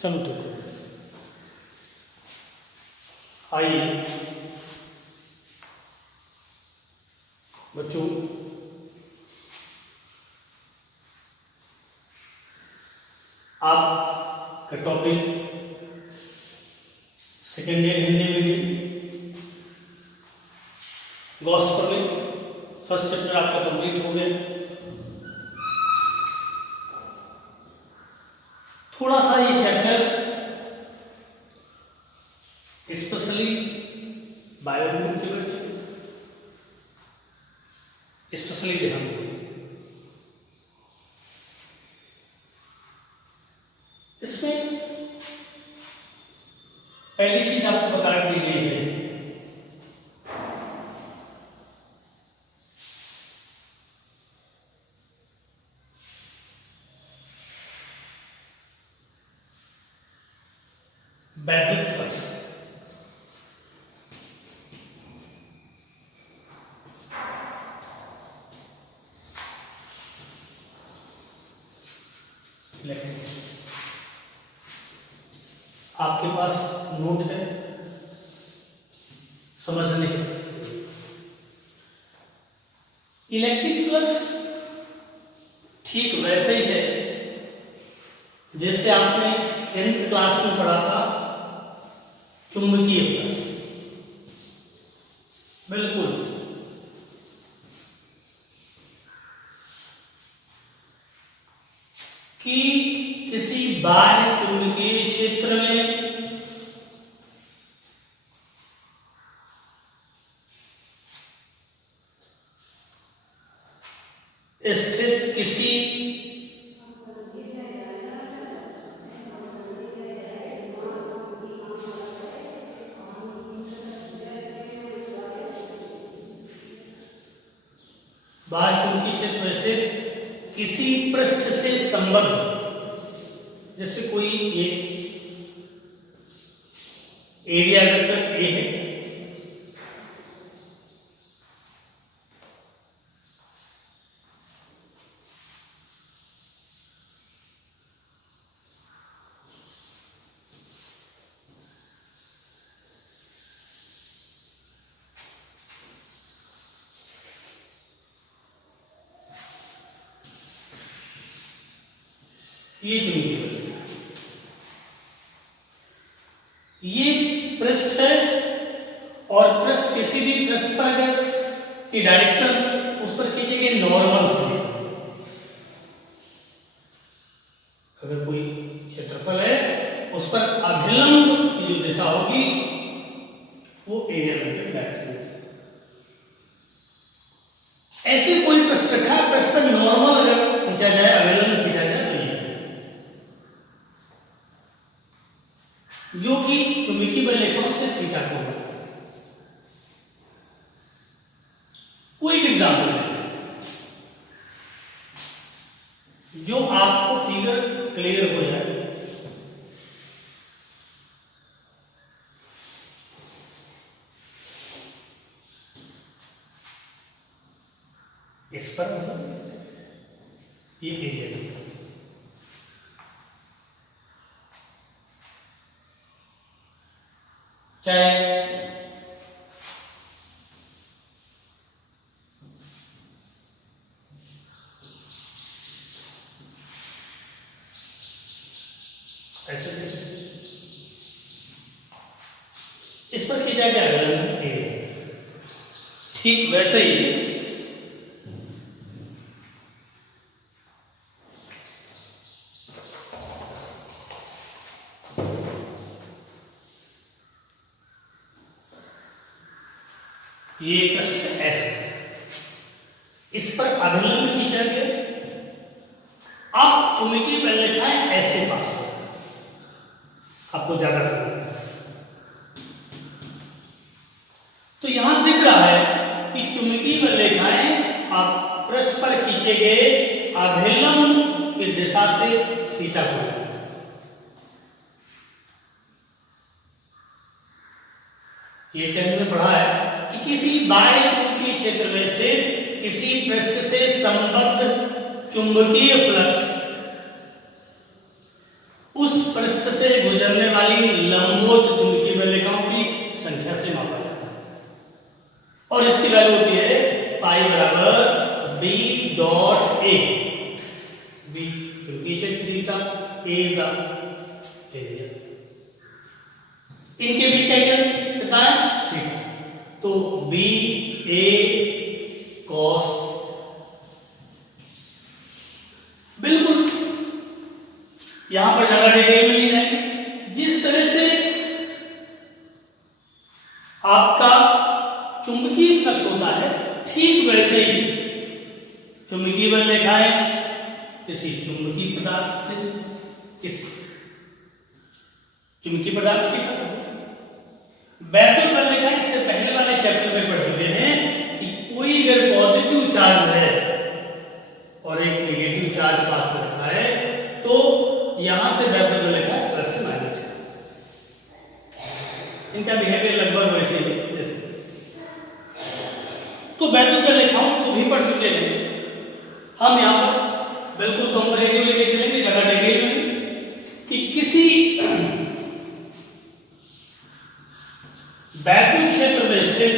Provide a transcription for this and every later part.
चलो ठीक है, आइए बच्चों आपका topic second year Hindi medium gospel में फर्स्ट चैप्टर आपका कंप्लीट हो गया। थोड़ा सा ये चैप्टर स्पेशली बायोलॉजी के बच्चे स्पेशली ध्यान दो। इसमें पहली चीज आपको बता दी गई है वैद्युत फ्लक्स। आपके पास नोट है समझने के। इलेक्ट्रिक फ्लक्स ठीक वैसे ही है जैसे आपने 10th क्लास में पढ़ा था चुंबकीय फ्लक्स। बिल्कुल कि किसी बाह्य चुंबकीय क्षेत्र में स्थित किसी बाह्य चुंबकीय क्षेत्र में स्थित किसी पृष्ठ से संबद्ध, जैसे कोई एक एरिया वेक्टर ए है, ये चुंबकीय ये पृष्ठ है और पृष्ठ किसी भी पृष्ठ पर अगर की डायरेक्शन उस पर खींचेंगे नॉर्मल से, अगर कोई क्षेत्रफल है उस पर अभिलंब की जो दिशा होगी वो एरिया वेक्टर डायरेक्शन होगी। ऐसे कोई पृष्ठ रखा पृष्ठ पर नॉर्मल अगर खींचा जाए अभिलंब खींचा जाए जो कि चुंबकीय बल रेखाओं से थीटा को है। कोई भी एग्जाम्पल है जो आपको फिगर क्लियर हो जाए। इस पर ये एरिया चाहे ऐसे इस पर खींचा गया एरिया, ठीक वैसे ही ये पृष्ठ ऐसे इस पर अभिलंब खींचा गया। अब चुंबकीय बल रेखाएं ऐसे पास हो, आपको ज्यादा तो यहां दिख रहा है कि चुंबकीय बल रेखाएं आप पृष्ठ पर खींचे गए अभिलंब की दिशा से थीटा को, ये कहने में पढ़ा है कि किसी बाह्य चुंबकीय क्षेत्र में स्थित किसी पृष्ठ से संबद्ध चुंबकीय फ्लक्स उस पृष्ठ से डॉट ए, बी चुंबकीय क्षेत्र थीटा, ए द एरिया, इनके बीच क्या कितना है थीटा, तो बी ए कॉस, बिल्कुल यहां पर ज्यादा डिटेल में नहीं जाएंगे। जिस तरह से आपका चुंबकीय फ्लक्स होता है ठीक वैसे ही चुंबकीय बल रेखाएं किसी चुंबकीय पदार्थ से किस चुंबकीय पदार्थ की वैद्युत बल रेखा, इससे पहले वाले चैप्टर में पढ़ चुके हैं कि कोई अगर पॉजिटिव चार्ज है और एक नेगेटिव चार्ज पास कर रहा है तो यहां से वैद्युत बल रेखा प्लस से माइनस का, इनका बिहेवियर लगभग वैसे ही जैसे, तो वैद्युत बल रेखाओं को भी पढ़ चुके हैं हम। यहां पर बिल्कुल कंपैरेटिव लेके चलेंगे, ज्यादा डिटेल में, कि किसी वैद्युत क्षेत्र में स्थित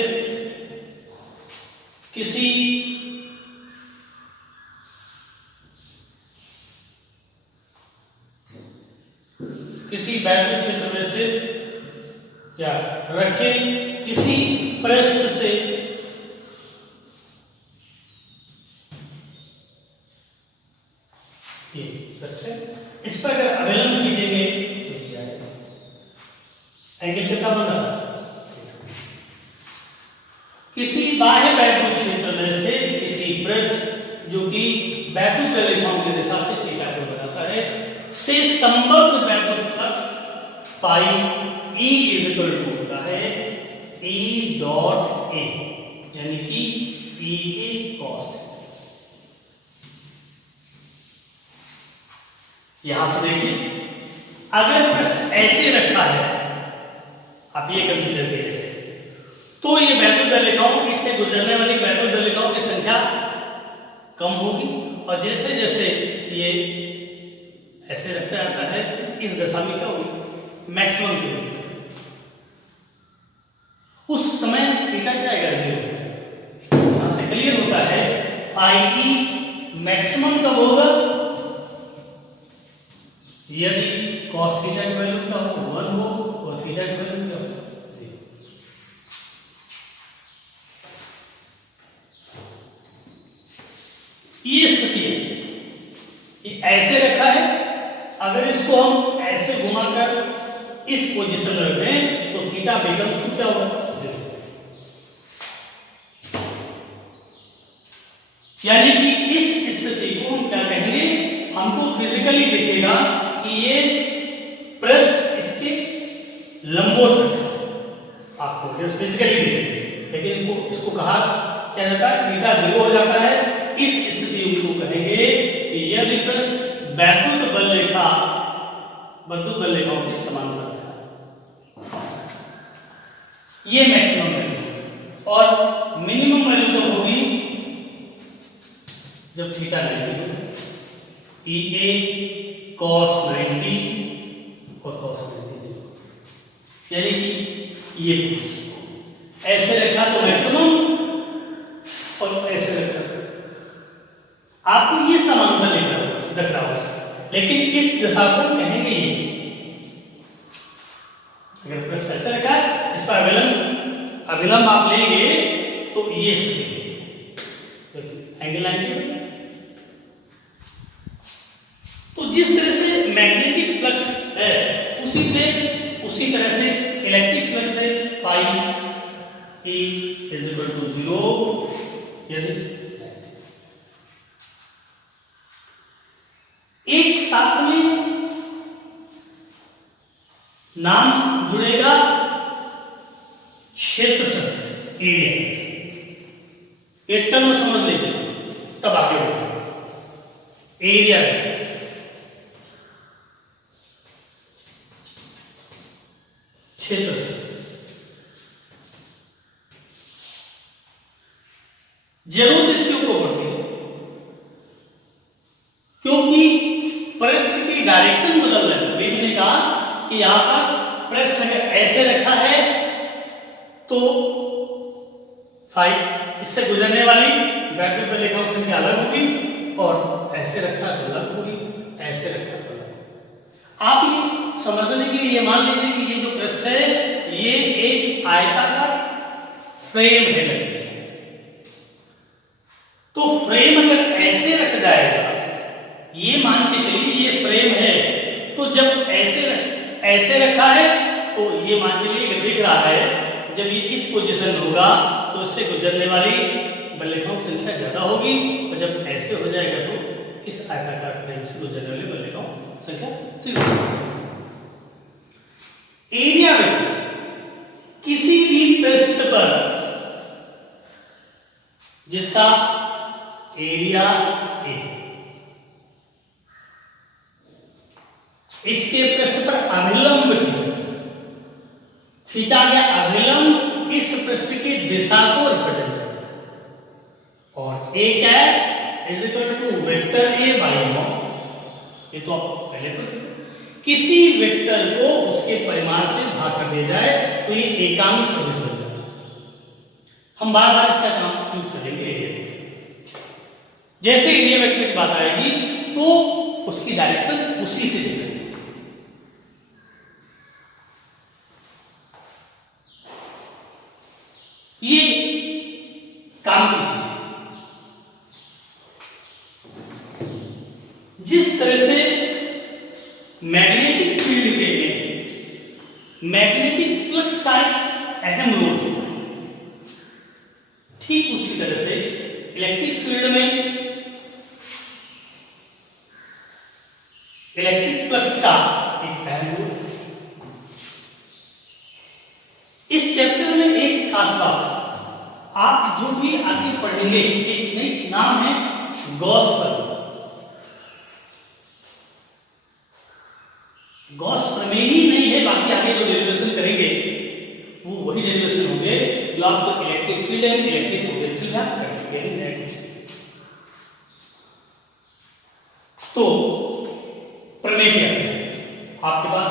किसी वैद्युत क्षेत्र में स्थित या रखे किसी पृष्ठ से ये पृष्ठ है, इस पर अगर अवलंब खींचेंगे तो ये आएगा, एंगल कितना बन रहा है, किसी बाह्य वैद्युत क्षेत्र में स्थित किसी पृष्ठ जो कि वैद्युत बल रेखाओं की दिशा से थीटा को बनाता है से संबद्ध वैद्युत flux phi E equal to होता है E डॉट A, यानी कि E A cos। यहां से देखिए, अगर पृष्ठ ऐसे रखा है, आप ये कंसीडर कीजिए, तो ये वैद्युत बल रेखाओं, इससे गुजरने वाली वैद्युत बल रेखाओं की संख्या कम होगी, और जैसे जैसे ये ऐसे रखता जाता है इस दशा में क्या होगी मैक्सिमम होगी, उस समय थीटा क्या आएगा, जीरो। यहां से क्लियर होता है फाई ई मैक्सिमम कब होगा, यदि cos थीटा की वैल्यू क्या हो 1 हो और थीटा की वैल्यू क्या हो 0। ये स्थिति है, ये ऐसे रखा है, अगर इसको हम ऐसे घुमाकर इस पोजीशन में रखें तो थीटा बिकम्स टू क्या होगा, यानी कि इस स्थिति को हम क्या कहेंगे, हमको फिजिकली दिखेगा कि ये पृष्ठ इसके लंबवत रखा है, आपको फिजिकली दिखेगा, लेकिन इसको कहा क्या जाता है, थीटा 0 हो जाता है। इस स्थिति को कहेंगे कि यदि पृष्ठ वैद्युत बल रेखाओं के समांतर है, ये मैक्सिमम वैल्यू, और मिनिमम वैल्यू कब होगी, जब थीटा 90 होगा, ई ए cos 90 और cos 90, यानी कि ये ऐसे रखा तो मैक्सिमम और ऐसे रखा, आपको ये समांतर लग रहा होगा, लेकिन इस दशा को कहेंगे ये, अगर प्रश्न ऐसे रखा है, इस पर अभिलंब आप लेंगे तो ये एंगल आएंगे। तो जिस तरह से मैग्नेटिक फ्लक्स है उसी तरह से इलेक्ट्रिक फ्लक्स है, पाई E इज इक्वल टू 0, यदि एक साथ में नाम जुड़ेगा क्षेत्र से एरिया, एक टर्म समझ लेंगे तब आगे बढ़ेंगे। एरिया क्षेत्र से जरूरत इसके ऊपर पड़ती है, क्योंकि पृष्ठ की डायरेक्शन बदल रही है। बीबी ने कहा कि यहां पर पृष्ठ अगर ऐसे रखा है तो फाई इससे गुजरने वाली वैद्युत बल रेखाओं की संख्या अलग होगी, ऐसे रखा तो लंब होगी, ऐसे रखा तो लंब। आप ये समझने के लिए ये मान लीजिए कि ये जो पृष्ठ है ये एक आयताकार फ्रेम है लकड़ी का। तो फ्रेम अगर ऐसे रख जाएगा, ये मान के चलिए ये फ्रेम है, तो जब ऐसे रखा है तो ये मान चलिए दिख रहा है, जब ये इस पोजीशन होगा तो इससे गुजरने वाली बल्लेखाओं की संख्या ज्यादा होगी, और जब ऐसे हो जाएगा तो इस आयताकार फ्रेम से गुजरने वाली बल्लेखाओं की संख्या जीरो होगी। एरिया वेक्टर किसी भी पृष्ठ पर जिसका एरिया ए, इसके पृष्ठ पर अभिलंब खींचा गया, अभिलंब इस पृष्ठ की दिशा को रिप्रेजेंट करता है, और ए क्या है is equal to vector A by naught. ये तो आप पहले पढ़, किसी वेक्टर को उसके परिमाण से भाग कर दिया जाए तो ये एकांक सदिश बन जाता है। हम बार बार इसका काम यूज करेंगे एरिया वेक्टर। जैसे एरिया वेक्टर की बात आएगी तो उसकी डायरेक्शन उसी से देखेंगे। ये काम की चीज जिस तरह से मैग्नेटिक फील्ड के में मैग्नेटिक फ्लक्स का अहम रोल होता है, ठीक उसी तरह से इलेक्ट्रिक फील्ड में इलेक्ट्रिक फ्लक्स का एक अहम रोल। इस चैप्टर में एक खास बात, आप जो भी आगे पढ़ेंगे, एक नई नाम है गॉस प्रमेय। गॉस प्रमेय ही नहीं है, बाकी आगे जो डेरिवेशन करेंगे वो वही डेरिवेशन होंगे जो आपको electric field and electric potential में कर चुके हैं नेट। तो प्रमेय क्या है आपके पास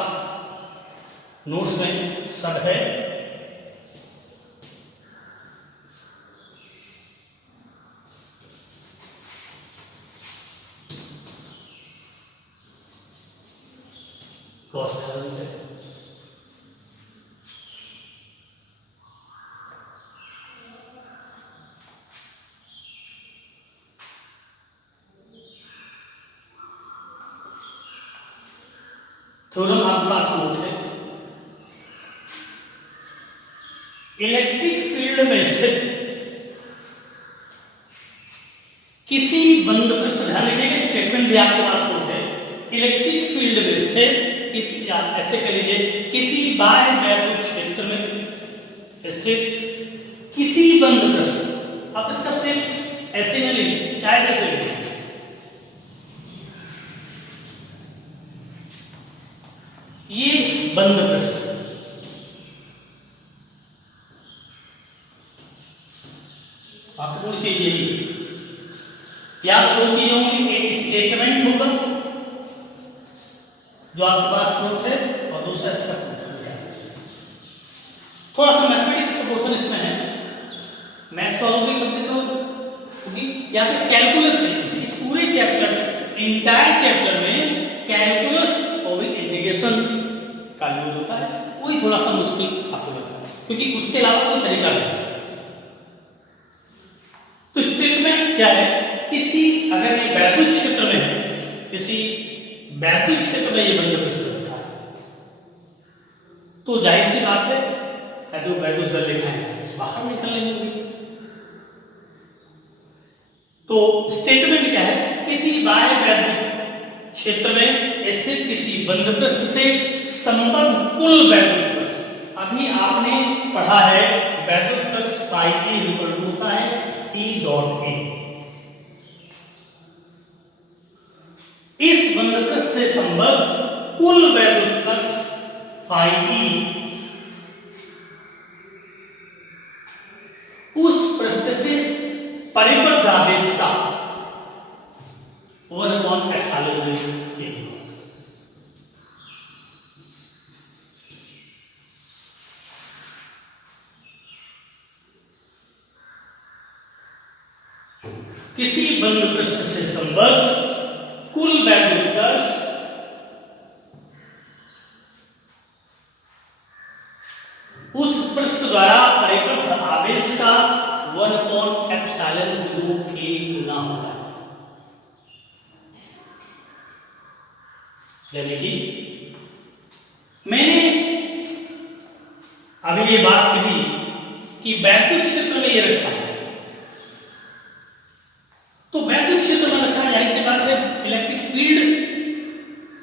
नोट्स में सब है। गॉस थ्योरम है, थ्योरम आपके पास नोट है। इलेक्ट्रिक फील्ड में स्थित किसी बंद पृष्ठ, ध्यान रखिएगा स्टेटमेंट भी आपके पास नोट है। इलेक्ट्रिक फील्ड में स्थित किसी, ऐसे कह लीजिए किसी बाह्य वैद्युत क्षेत्र में स्थित किसी बंद पृष्ठ, आप इसका सिर्फ ऐसे में लीजिए, चाहे कैसे लीजिए, ये बंद पृष्ठ आपको कौन सी चाहिए, या दो चीजें होंगी, एक स्टेटमेंट होगा जो आपके पास नोट है, और दूसरा इसका थोड़ा सा मैथमेटिक्स का पोर्शन इसमें है, मैथ सॉल्व भी करते तो होगी, या फिर कैलकुलस की इस पूरे चैप्टर इंटायर चैप्टर में कैलकुलस और इंटीग्रेशन का यूज होता है, वही थोड़ा सा मुश्किल आपको लगता है क्योंकि उसके अलावा कोई तरीका नहीं है। तो स्टेटमेंट क्या है, किसी अगर ये वैद्युत क्षेत्र में है, किसी वैद्युत क्षेत्र में ये बंद पृष्ठ रखा है, तो जाहिर सी बात है जो वैद्युत दलेखाएं बाहर निकलने होंगी। तो स्टेटमेंट क्या है, किसी बाह्य वैद्युत क्षेत्र में स्थित किसी बंद पृष्ठ से संबद्ध कुल वैद्युत फ्लक्स, अभी आपने पढ़ा है वैद्युत flux phi E equal to होता है ई डॉट ए। इस बंद पृष्ठ से संबद्ध कुल वैद्युत फ्लक्स फाई ई उस पृष्ठ से परिबद्ध आवेश का 1/ε के किसी बंद पृष्ठ से संबद्ध कुल वैल्यूज उस पृष्ठ द्वारा परिपथ आवेश का 1/ε0 के गुना होता है। यानी कि मैंने अभी ये बात कही कि वैद्युत क्षेत्र में ये रखा है, तो वैद्युत क्षेत्र में रखा जाहिर सी बात है इलेक्ट्रिक फील्ड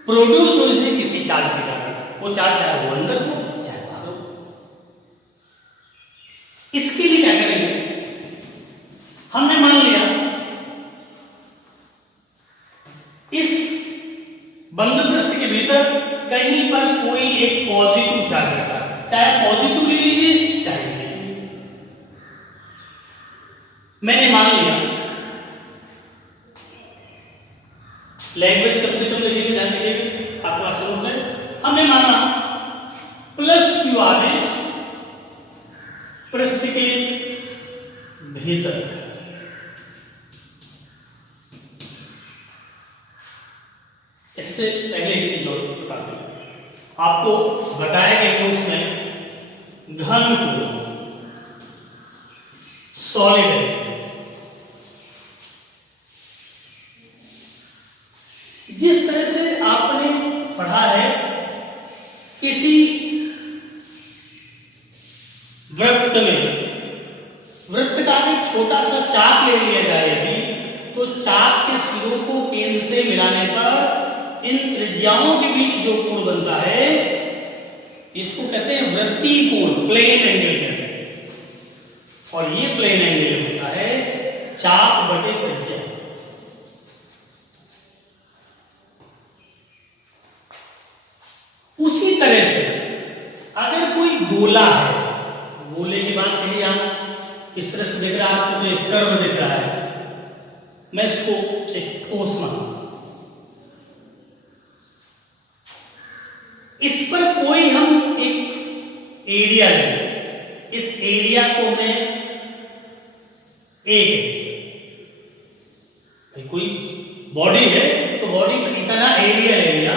प्रोड्यूस हो जाए किसी चार्ज के कारण, वो चार्ज चाहे वो अंदर हो चाहे बाहर हो। इसके लिए क्या करेंगे, हमने मान लिया इस बंद पृष्ठ के भीतर कहीं पर कोई एक पॉजिटिव चार्ज रखा, चाहे पॉजिटिव ले लीजिए चाहे नेगेटिव। मैंने मान लिया लैंग्वेज कम से कम लिखिए, ध्यान दीजिए आपका शुरू में हमने माना +q आवेश पृष्ठ के भीतर। इससे पहले एक चीज और बता दूं, आपको बताया गया कि उसमें घन को सॉलिड है, जिस तरह से आपने पढ़ा है किसी वृत्त में वृत्त का एक छोटा सा चाप ले लिया जाएगी, तो चाप के सिरों को केंद्र से मिलाने पर इन त्रिज्याओं के बीच जो कोण बनता है इसको कहते हैं वृत्तीय कोण, प्लेन एंगल कहते हैं। और ये प्लेन एंगल होता है चाप बटे त्रिज्या। उसी तरह से अगर कोई गोला है, गोले की बात कही आप इस तरह से देख रहा है, आपको तो एक कर्व दिख रहा है, मैं इसको एक ठोस मानूं, इस पर कोई हम एक एरिया लेंगे, इस एरिया को मैं एक कोई बॉडी है तो बॉडी पर इतना एरिया ले लिया,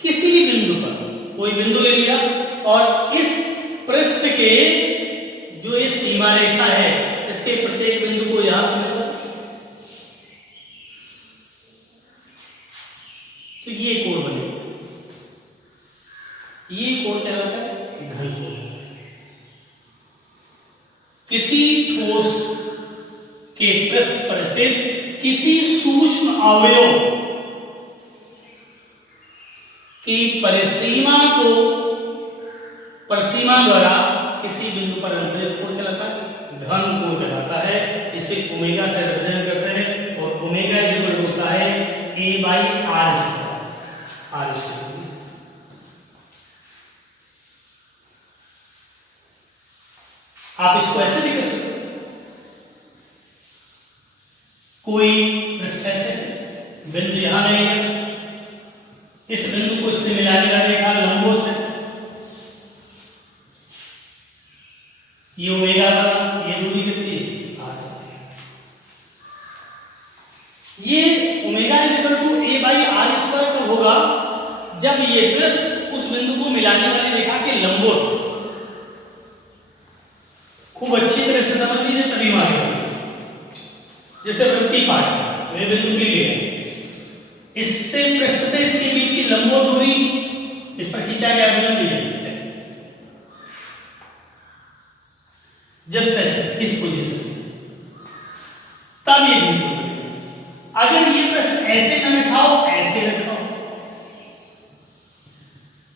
किसी भी बिंदु पर कोई बिंदु ले लिया और इस पृष्ठ के जो ये सीमा रेखा है इसके प्रत्येक बिंदु को यहां से मिला, तो ये कोण बनेगा। ये कोण कहलाता है घन कोण। किसी ठोस के पृष्ठ पर स्थित किसी सूक्ष्म अवयव की परिसीमा द्वारा किसी बिंदु पर अंतरित कोण कहलाता है घन कोण कहलाता है। इसे ओमेगा से रिप्रेजेंट करते हैं और ओमेगा इक्वल होता है a/r²। आप इसको ऐसे भी कर सकते हैं, कोई पृष्ठ ऐसे बिंदु यहां नहीं है, इस बिंदु को इससे मिलाने का रेखा लंबवत है, ये ओमेगा का ये दूरी कितनी है r। ये ओमेगा इक्वल टू a/r² कब होगा, जब ये पृष्ठ उस बिंदु को मिलाने वाली रेखा के लंबवत हो। खूब अच्छी तरह से समझ लीजिए तभी माने। जैसे वृत्तीय पार्ट वे बिंदु भी ले, इससे पृष्ठ से इसके बीच की लंबवत दूरी इस पर खींचा गया बिंदु है, जस्ट ऐसे इस पोजीशन। तब ये बिंदु, अगर ये पृष्ठ ऐसे न रखा हो ऐसे रखा हो,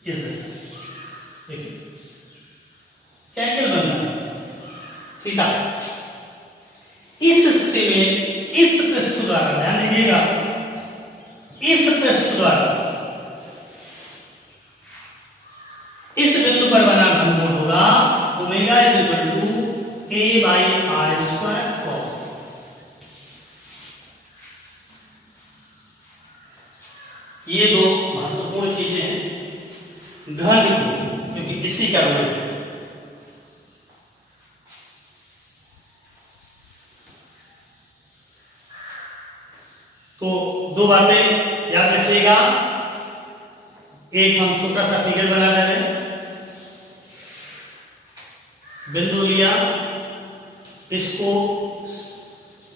इस देखिए क्या एंगल बन रहा है थीटा। इस स्थिति में इस पृष्ठ द्वारा, ध्यान दीजिएगा, इस पृष्ठ द्वारा इस बिंदु पर बना घन कोण होगा omega equal to a/r² cos। ये दो महत्वपूर्ण चीजें हैं घन कोण, क्योंकि इसी का रोल है। तो दो बातें याद रखिएगा। एक हम छोटा सा फिगर बना रहे हैं, बिंदु लिया, इसको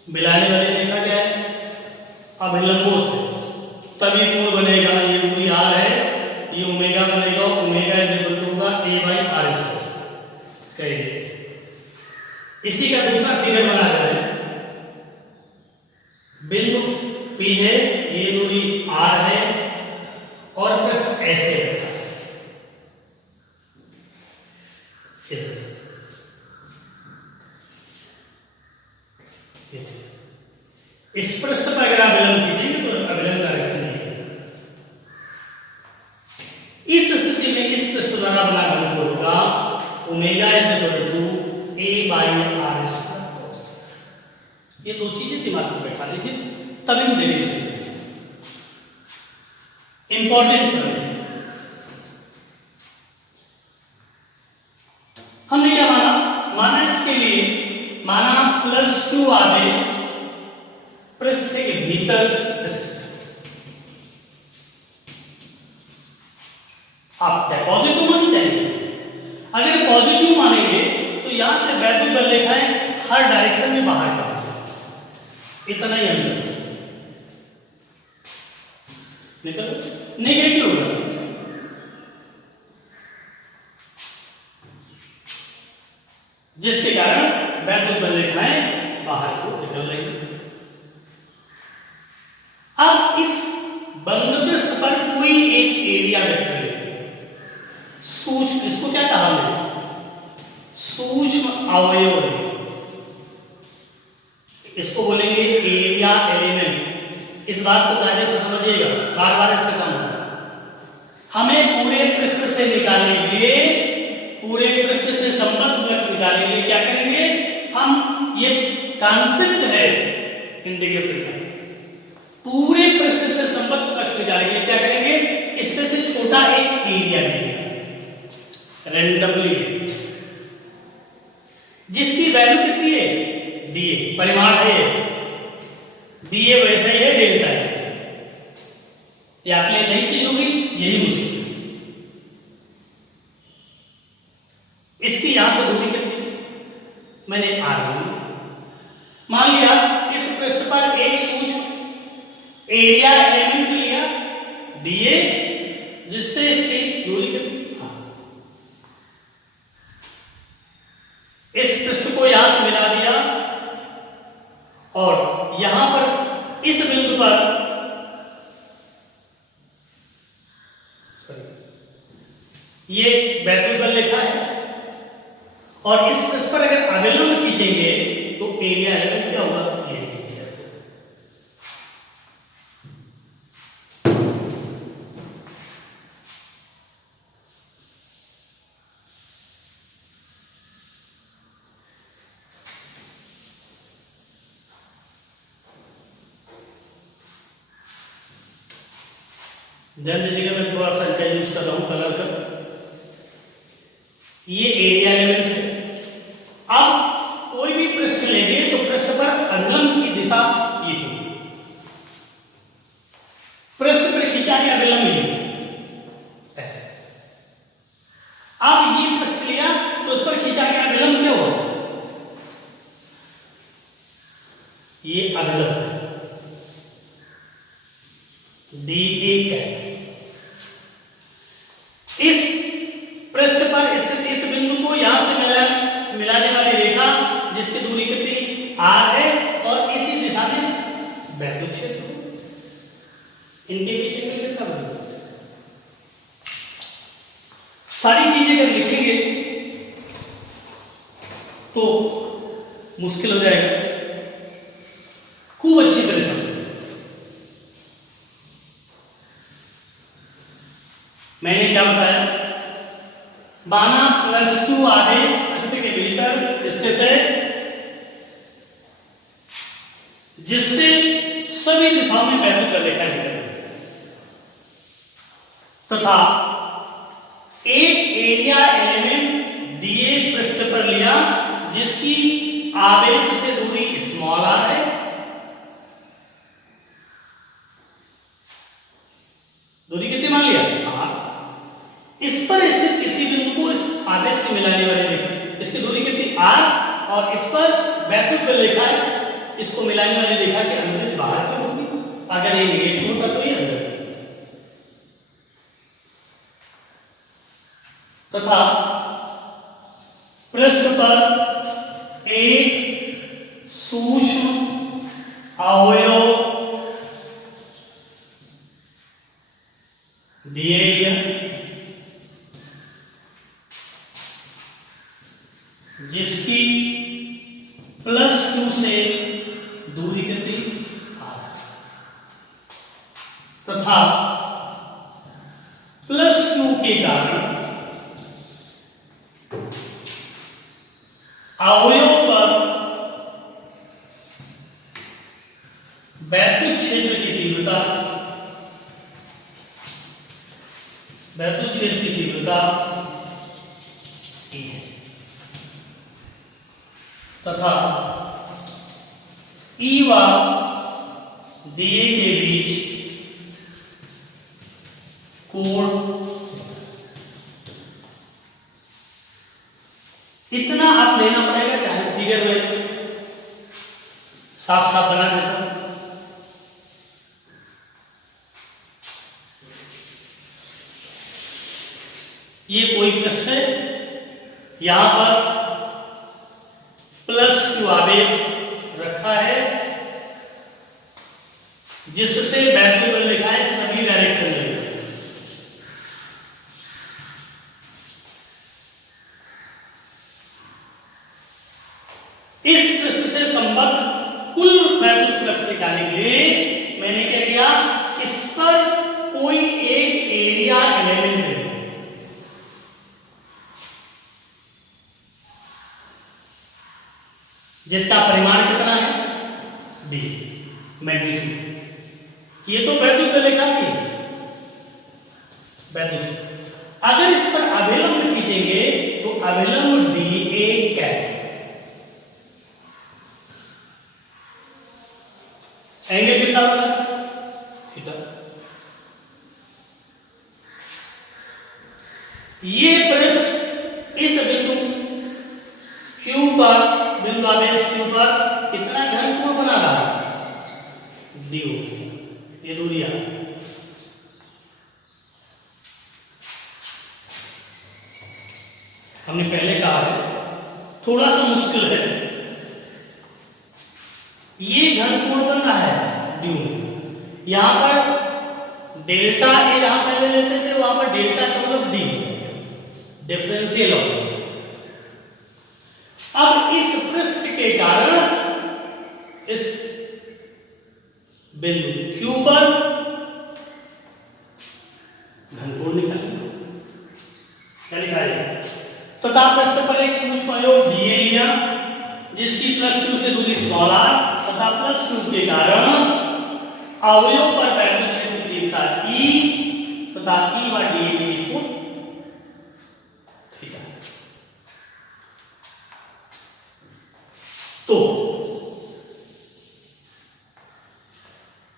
मिलाने वाले देखा गया है, अब लंबवत है तभी कोण बनेगा। ये दूरी r है, ये ओमेगा बनेगा, ओमेगा इज इक्वल टू होगा a/r²। कहिए इसी का दूसरा फिगर बना रहे हैं, बिंदु P है, ये दूरी r है और पृष्ठ ऐसे रखा है। इस पृष्ठ पर अगर आप विलंब कीजिएंगे तो अभिलंब डायरेक्शन नहीं है। इस स्थिति में इस पृष्ठ द्वारा बना बिंदु होगा omega is equal to a/r²। ये दो चीजें दिमाग में बैठा लीजिए, तभी हम डेरिवेशन इंपॉर्टेंट पॉइंट है। हमने क्या माना इसके लिए माना +2 आवेश पृष्ठ के भीतर। आप चाहे पॉजिटिव माने चाहिए, अगर पॉजिटिव मानेंगे तो यहां से वैद्युत बल रेखाएं हर डायरेक्शन में बाहर का इतना ही अंदर निकल नेगेटिव होगा, जिसके कारण वैद्युत बल रेखाएं बाहर को निकल रही है। अब इस बंद पृष्ठ पर कोई एक एरिया वेक्टर लेंगे, सूक्ष्म, इसको क्या कहा हमने, सूक्ष्म अवयव, इसको बोलेंगे एरिया एलिमेंट। इस बात को कायदे से समझिएगा, बार बार इसका काम होगा। हमें पूरे पृष्ठ से निकालने के लिए, पूरे पृष्ठ से संबद्ध फ्लक्स निकालने के लिए क्या करेंगे हम, ये कॉन्सेप्ट है इंडिकेशन का। पूरे पृष्ठ से संबद्ध फ्लक्स निकालने के लिए क्या करेंगे, इसमें से छोटा एक एरिया लेंगे रैंडमली, जिसकी वैल्यू कितनी है, डीए परिमाण है, डीए वैसा ही है, डेल्टा है। ये आपके लिए नई चीज होगी, यही मुश्किल। इसकी यहां से दूरी कितनी, मैंने r मान लिया। इस पृष्ठ पर एक सूक्ष्म एरिया एलिमेंट लिया डीए, जिससे इसकी दूरी कितनी, इस पृष्ठ को यहां से मिला दिया और यहां पर इस बिंदु पर ये वैद्युत बल रेखा है और इस पृष्ठ पर अगर अभिलंब खींचेंगे तो एरिया एलिमेंट क्या होगा, ये ध्यान दीजिएगा। मैं थोड़ा सा इनका यूज कर रहा हूं कलर का। ये एरिया एलिमेंट है। अब कोई भी पृष्ठ लेंगे तो पृष्ठ पर अभिलंब की दिशा ये होगी, पृष्ठ पर खींचा गया अभिलंब ये ऐसे। अब ये पृष्ठ लिया तो उस पर खींचा गया अभिलंब क्या होगा, ये अभिलंब है, DA है। इस पृष्ठ पर स्थित इस बिंदु को यहां से मिलाने वाली रेखा, जिसकी दूरी कितनी r है, और इसी दिशा में वैद्युत क्षेत्र, इनके पीछे में कितना बना। सारी चीजें अगर लिखेंगे तो मुश्किल हो जाएगा, खूब अच्छी तरह से। मैंने क्या बताया, बाना +2 आवेश पृष्ठ के भीतर स्थित है, जिससे सभी दिशाओं में वैद्युत बल रेखा निकल तथा एक एरिया एलिमेंट डीए पृष्ठ पर लिया, जिसकी आवेश से दूरी स्मॉल r है दूरी कितनी मान लिया r। इस पर स्थित किसी बिंदु को इस आवेश से मिलाने वाले रेखा, इसकी दूरी कितनी r, और इस पर वैद्युत बल लिखा है, इसको मिलाने वाली रेखा के अनुदिश बाहर की होगी, अगर ये नेगेटिव होता तो ये अंदर। तथा पृष्ठ पर एक सूक्ष्म अवयव दिए गया जिसकी +2 से दूरी कितनी r, तथा +2 के कारण अवयव पर वैद्युत क्षेत्र की तीव्रता, वैद्युत क्षेत्र की तीव्रता E है, तथा E व दिए के बीच कोण इतना आप लेना पड़ेगा, चाहे फिगर में साफ साफ बना देता हूं। ये कोई पृष्ठ है, यहां पर +2 आवेश रखा है जिससे वैद्युत बल लिखा है सभी डायरेक्शन में। इस पृष्ठ से संबद्ध कुल वैद्युत फ्लक्स निकालने के लिए मैंने क्या किया, इस पर कोई एक एरिया एलिमेंट है जिसका परिमाण कितना है d, मैग्नीट्यूड। ये तो वैद्युत बल लिखा है वैद्युत। अगर इस पर अभिलंब खींचेंगे तो अभिलंब dA क्या है, एंगल कितना होगा थीटा। ये पृष्ठ इस बिंदु Q पर, बिंदु आवेश Q पर कितना घन कोण बना रहा है d, ये दूरी है। हमने पहले कहा है थोड़ा सा मुश्किल है, ये घन कोण बन रहा है ड्यू, यहां पर डेल्टा ए जहां पहले लेते थे वहां पर डेल्टा का मतलब डी, डिफरेंशियल हो। अब इस पृष्ठ के कारण इस बिंदु Q पर घन कोण निकालेंगे, क्या लिखा है, तथा पृष्ठ पर एक सूक्ष्म अवयव dA लिया जिसकी +2 से दूरी r, तथा +2 के कारण अवयव पर वैद्युत क्षेत्र की तीव्रता E, तथा E व dA के बीच कोण थीटा। तो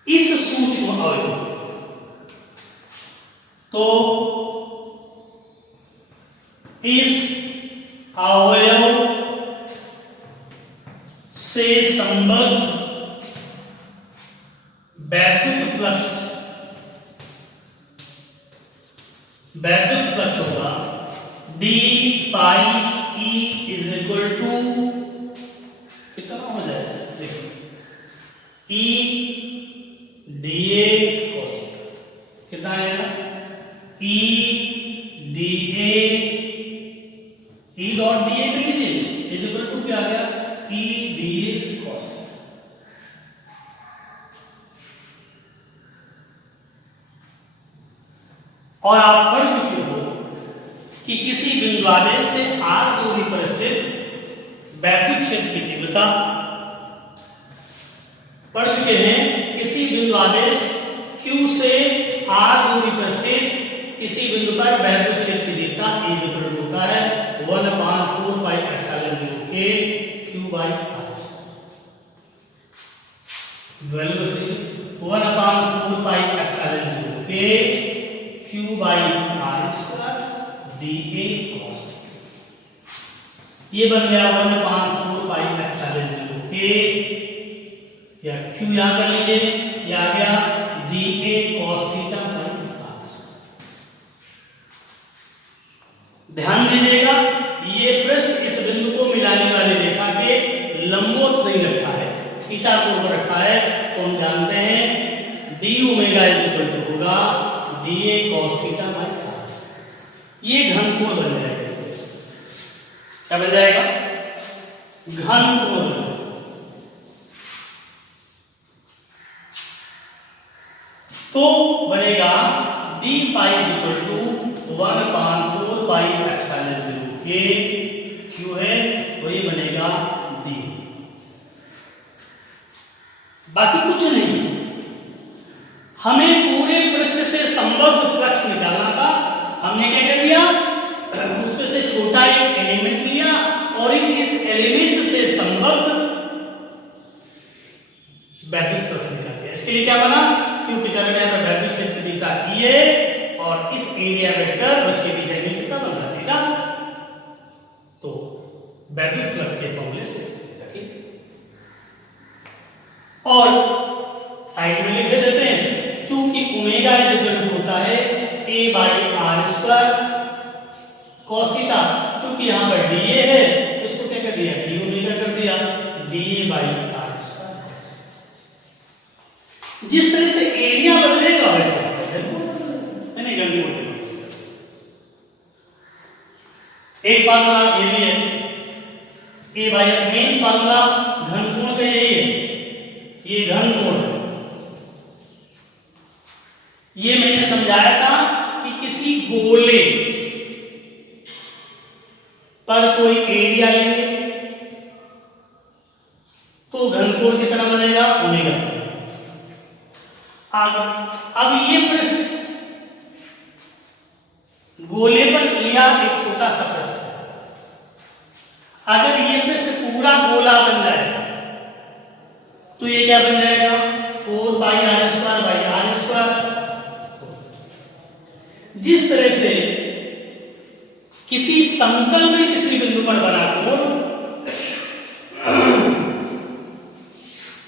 इस सूक्ष्म अवयव, तो इस अवयव से संबद्ध वैद्युत फ्लक्स होगा d phi E is equal to कितना हो जाएगा, देखिए E dA cos थीटा कितना आएगा, E dA E dot dA कर लीजिए इज इक्वल टू क्या आ गया, E dA cos थीटा। और आप पढ़ चुके हो कि किसी बिंदु आवेश से r दूरी पर स्थित वैद्युत क्षेत्र की तीव्रता, पढ़ चुके हैं किसी बिंदु आवेश Q से r दूरी पर स्थित किसी बिंदु पर वैद्युत क्षेत्र की तीव्रता E होता है 1/4 pi epsilon 0 K Q by r। Value 1/4 pi epsilon 0 K Q/r² dA cos ये बन गया 1/4πε0 K या Q यहाँ कर लीजिए, ये आ गया dA cos theta sin theta. ध्यान दीजिएगा ये पृष्ठ इस बिंदु को मिलाने वाली रेखा के लंबवत नहीं रखा है, थीटा को ऊपर रखा है, तो हम जानते हैं d ओमेगा होगा dA cos theta by sin। ये घनकोण बन जाएगा। क्या बन जाएगा? घनकोण। तो बनेगा d pi equal to 1/4πε0 K Q है, वही बनेगा d। बाकी कुछ नहीं, हमें पूरे पृष्ठ से संबद्ध फ्लक्स निकालना था। हमने क्या कर दिया, उसमें से छोटा एक एलिमेंट लिया और इस एलिमेंट से संबद्ध बैटरी फ्लक्स निकाल दिया। इसके लिए क्या बना, क्योंकि बैटरी क्षेत्र दिखता है और इस एरिया वेक्टर उसके पीछे भी कितना बनता देगा, तो बैटरी फ्लक्स के फॉर्मूले से रखिए और साइड में लिख देते हैं, चूंकि ओमेगा होता है a/r² cos थीटा, चूंकि यहां पर dA है तो इसको क्या कर दिया, d ओमेगा कर दिया, dA/r²। जिस तरह से एरिया बदलेगा वैसे नहीं घनकोण। एक फार्मूला ये भी है, मेन फार्मूला घनकोण का यही है, ये घनकोण है। ये मैंने समझाया था कि किसी गोले पर कोई एरिया लेंगे तो घनकोण कितना बनेगा, ओमेगा। अब ये पृष्ठ गोले पर लिया एक छोटा सा पृष्ठ है, अगर ये पृष्ठ पूरा गोला बन जाए तो ये क्या बन जाएगा, 4πr²/r²। जिस तरह से किसी समतल में किसी बिंदु पर बना कोण,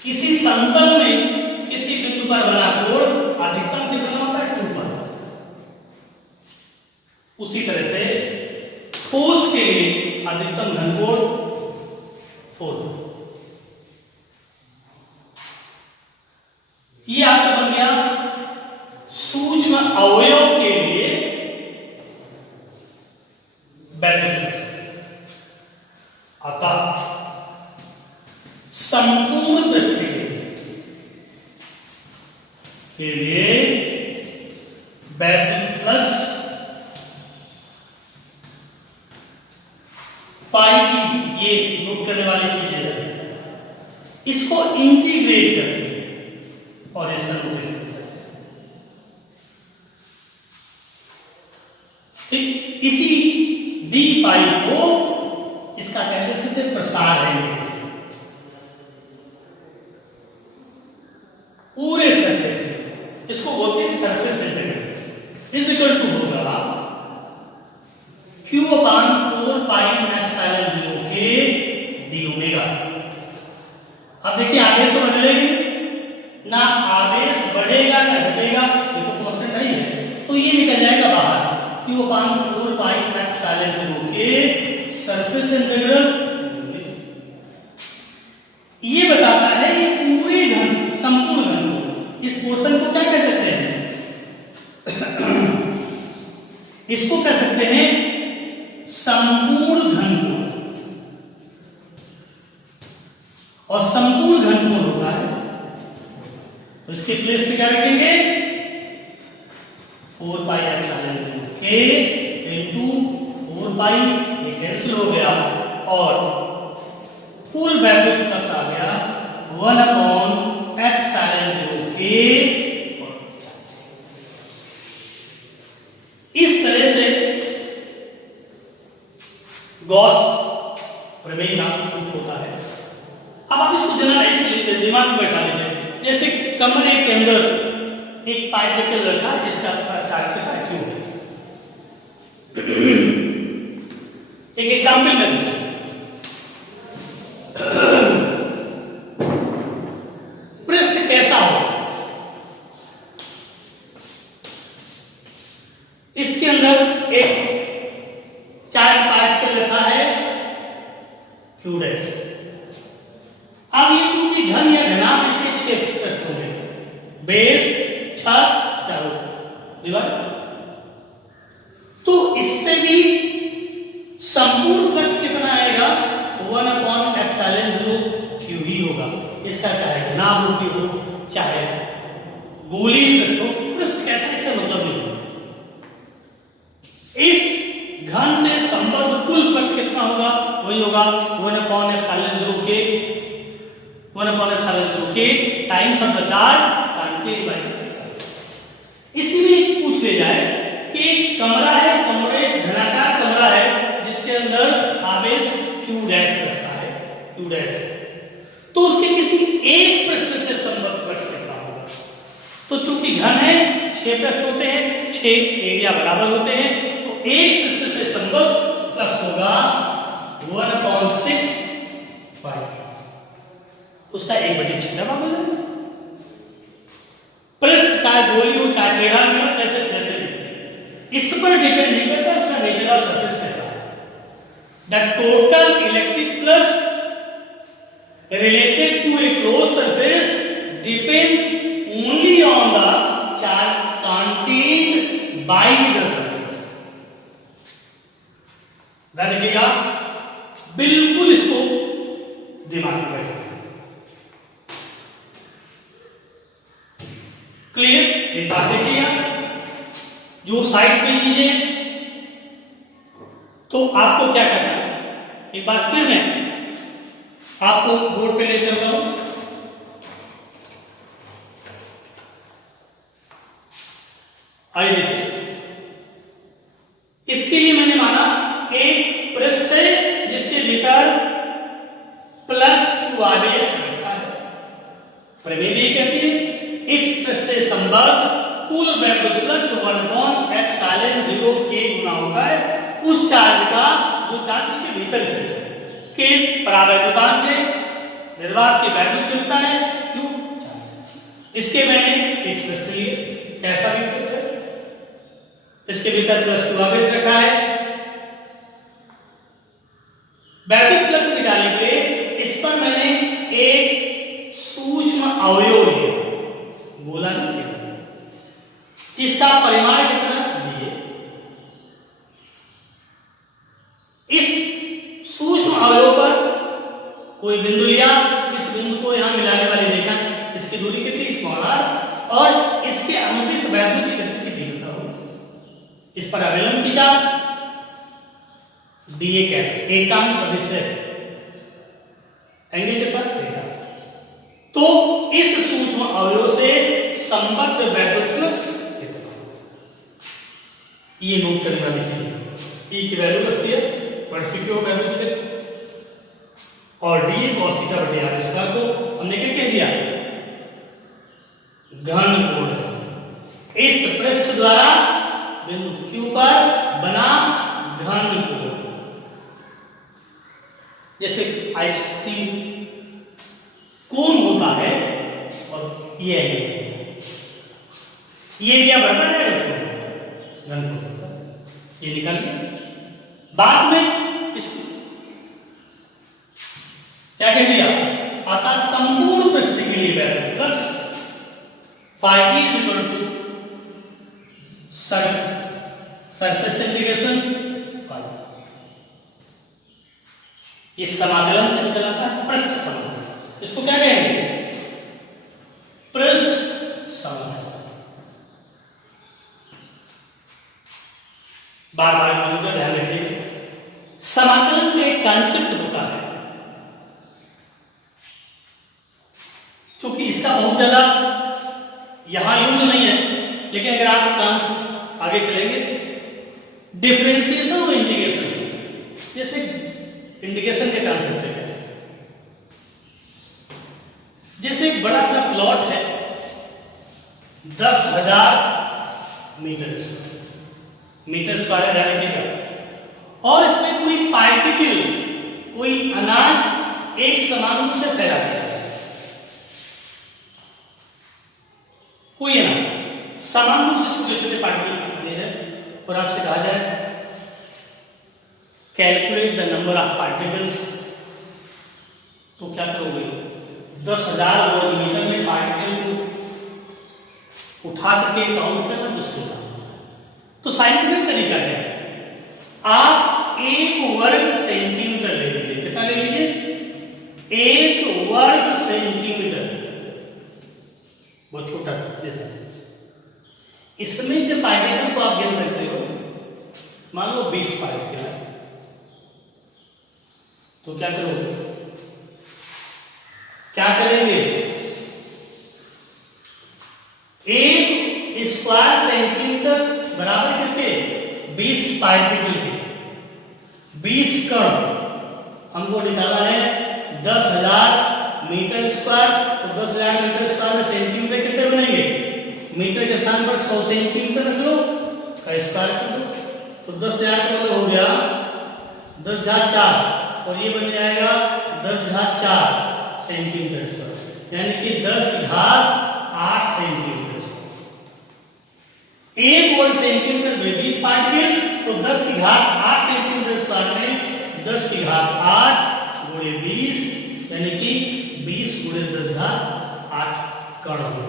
किसी समतल में किसी बिंदु पर बना कोण अधिकतम कितना होता है, 2 पर। उसी तरह से ठोस के लिए अधिकतम घनकोण 4। ये आपका बन गया सूक्ष्म अवयव के लिए बैटरी। अतः संपूर्ण पृष्ठ के लिए बैटरी फ्लक्स पाई की, ये नोट करने वाली चीज है, इसको इंटीग्रेट कर देंगे और इसका नोटेशन ठीक। इसी डी पाई को इसका कहते हैं प्रसार है, पूरे सरफेस में, इसको बोलते हैं surface integral is equal to होगा Q/4πε0 K d ओमेगा। अब देखिए आवेश तो बदलेगी ना, आवेश बढ़ेगा ना घटेगा, ये तो कांस्टेंट नहीं है, तो ये निकल जाएगा बाहर। Q/4πε0 K सरफेस इंटीग्रल ये बताता है ये पूरे घन, संपूर्ण घन। इस पोर्शन को क्या कह सकते हैं, इसको कह सकते हैं संपूर्ण घनकोण। और संपूर्ण घनकोण होता है, तो इसके प्लेस पे क्या रखेंगे, 4πε0 K इंटू 4π, ये कैंसिल हो गया और कुल बैटरी फ्लक्स आ गया 1/ε0 K। इस तरह से गॉस प्रमेय का प्रूफ होता है। अब आप इसको जनरलाइज कर लीजिए, दिमाग में बैठा लीजिए। जैसे कमरे के अंदर एक पार्टिकल रखा है जिसका चार्ज कितना है, Q है। एक एग्जाम्पल में पृष्ठ कैसा हो, इसके अंदर एक चार्ज पार्टिकल रखा है q डैश। अब ये चूंकि घन या घनाभ, इसके 6 पृष्ठ होंगे, बेस, छत, चारों दीवार। तो इससे भी संपूर्ण फ्लक्स कितना आएगा, 1/ε0 q ही होगा। इसका चाहे घनाभ रूपी हो चाहे गोलीय पृष्ठ हो, पृष्ठ कैसा इससे मतलब नहीं होगा। इस घन से संबद्ध कुल फ्लक्स कितना होगा, वही होगा 1/ε0 के times of the charge contained by. इसी में पूछ ले जाए कि कमरा है, कमरे धनाकार कमरा है जिसके अंदर आवेश q डैश रखा है, q डैश, तो उसके किसी एक पृष्ठ से संबद्ध फ्लक्स कितना होगा। तो चूंकि घन है, 6 पृष्ठ होते हैं, 6 एरिया बराबर होते हैं, तो एक पृष्ठ से संबद्ध फ्लक्स होगा 1/6 पाई, उसका 1/6 भाग हो जाएगा। पृष्ठ चाहे गोली हो चाहे टेढ़ा हो, कैसे कैसे इस पर डिपेंड नहीं करता उसका नेचर ऑफ सरफेस कैसा है। The total electric flux related to a closed surface depend only on the charge contained by the surface। ध्यान रखिएगा, बिल्कुल इसको दिमाग में बैठा। क्लियर? एक बात देखिएगा, जो साइड पे चीजें, तो आपको क्या करना है, एक बात फिर मैं आपको बोर्ड पे ले चलता हूं। आइए देखिए, इसके लिए मैंने माना एक पृष्ठ है जिसके भीतर +q आवेश रखा है। प्रमेय भी कहती है इस पृष्ठ से संबद्ध कुल वैद्युत फ्लक्स 1/ε0 के गुना होता है उस चार्ज का जो चार्ज उसके भीतर स्थित है, के परावैद्युतांक है, निर्वात की वैद्युतशीलता है, क्यों चार्ज। इसके मैंने एक पृष्ठ लिए, कैसा भी पृष्ठ है, इसके भीतर +q आवेश रखा है। वैद्युत फ्लक्स निकालने के लिए इस पर मैंने एक सूक्ष्म अवयव लिया, बोला नहीं किया, जिसका परिमाण कितना दिए। इस सूक्ष्म अवयव पर कोई बिंदु लिया, इस बिंदु को यहां मिलाने वाली रेखा, इसकी दूरी कितनी स्मॉलर, और इसके अनुदिश वैद्युत क्षेत्र की तीव्रता होगी। इस पर अवलंब खींचा, डीए कहते हैं एकांक सदिश है, एंगल कितना थीटा। तो इस सूक्ष्म अवयव से संबद्ध वैद्युत फ्लक्स कितना, ये नोट करने वाली चीज है। ई की वैल्यू रखती है परसिक्यो वैद्युत क्षेत्र, और डीए cos थीटा बटे आर स्क्वायर को हमने क्या कह दिया, घन कोण। इस पृष्ठ द्वारा बिंदु Q पर बना घन कोण, जैसे आइसक्रीम कोण होता है, और ये एरिया बढ़ता जाएगा, घन कोण, ये निकालिए। बाद में इसको क्या कह दिया, अतः संपूर्ण पृष्ठ के लिए वैद्युत flux phi is equal to surface integration phi। इस समाकलन से निकल आता है पृष्ठ समाकलन, इसको क्या कहेंगे, पृष्ठ समाकलन। बार बार का ध्यान रखिए, समाकलन का एक कॉन्सेप्ट होता है, क्योंकि इसका बहुत ज्यादा यहां यूज नहीं है, लेकिन अगर आप आगे चलेंगे, डिफरेंशिएशन और इंटीग्रेशन, जैसे इंटीग्रेशन के कॉन्सेप्ट है, जैसे एक बड़ा सा प्लॉट है 10,000 मीटर, मीटर स्क्वायर है, ध्यान रखिएगा। और इसमें कोई पार्टिकल, कोई अनाज एक समान रूप से फैला है, कोई अनाज समान रूप से छोटे छोटे पार्टिकल दे रहे हैं और आपसे कहा जाए calculate the number of particles, तो क्या करोगे? 10,000 वर्ग मीटर में पार्टिकल को उठा करके काउंट करना मुश्किल है। तो साइंटिफिक तरीका क्या है? आप 1 वर्ग सेंटीमीटर ले लीजिए। कितना ले लीजिए? 1 वर्ग सेंटीमीटर, बहुत छोटा जैसा। इसमें के पार्टिकल को आप गिन सकते हो, मान लो 20 पार्टिकल है, तो क्या करोगे? क्या करेंगे? 1 स्क्वायर सेंटीमीटर बराबर किसके? 20 पार्टिकल के, 20 कण हमको निकालना है 10,000 मीटर स्क्वायर। तो 10,000 मीटर स्क्वायर में सेंटीमीटर कितने बनेंगे? मीटर के स्थान पर 100 सेंटीमीटर रख लो, का स्क्वायर कर लो, तो 10,000 का मतलब हो गया 10,400, और ये बन जाएगा 10,400 सेंटीमीटर स्क्वायर, यानी कि 10,8 सेंटीमीटर स्क्वायर। 1 वर्ग सेंटीमीटर में 20 पार्टिकल, तो 10,8 सेंटीमीटर स्क्वायर में 10,8 गुणे 20, यानी कि 20 गुणे 10,8 कण होगा।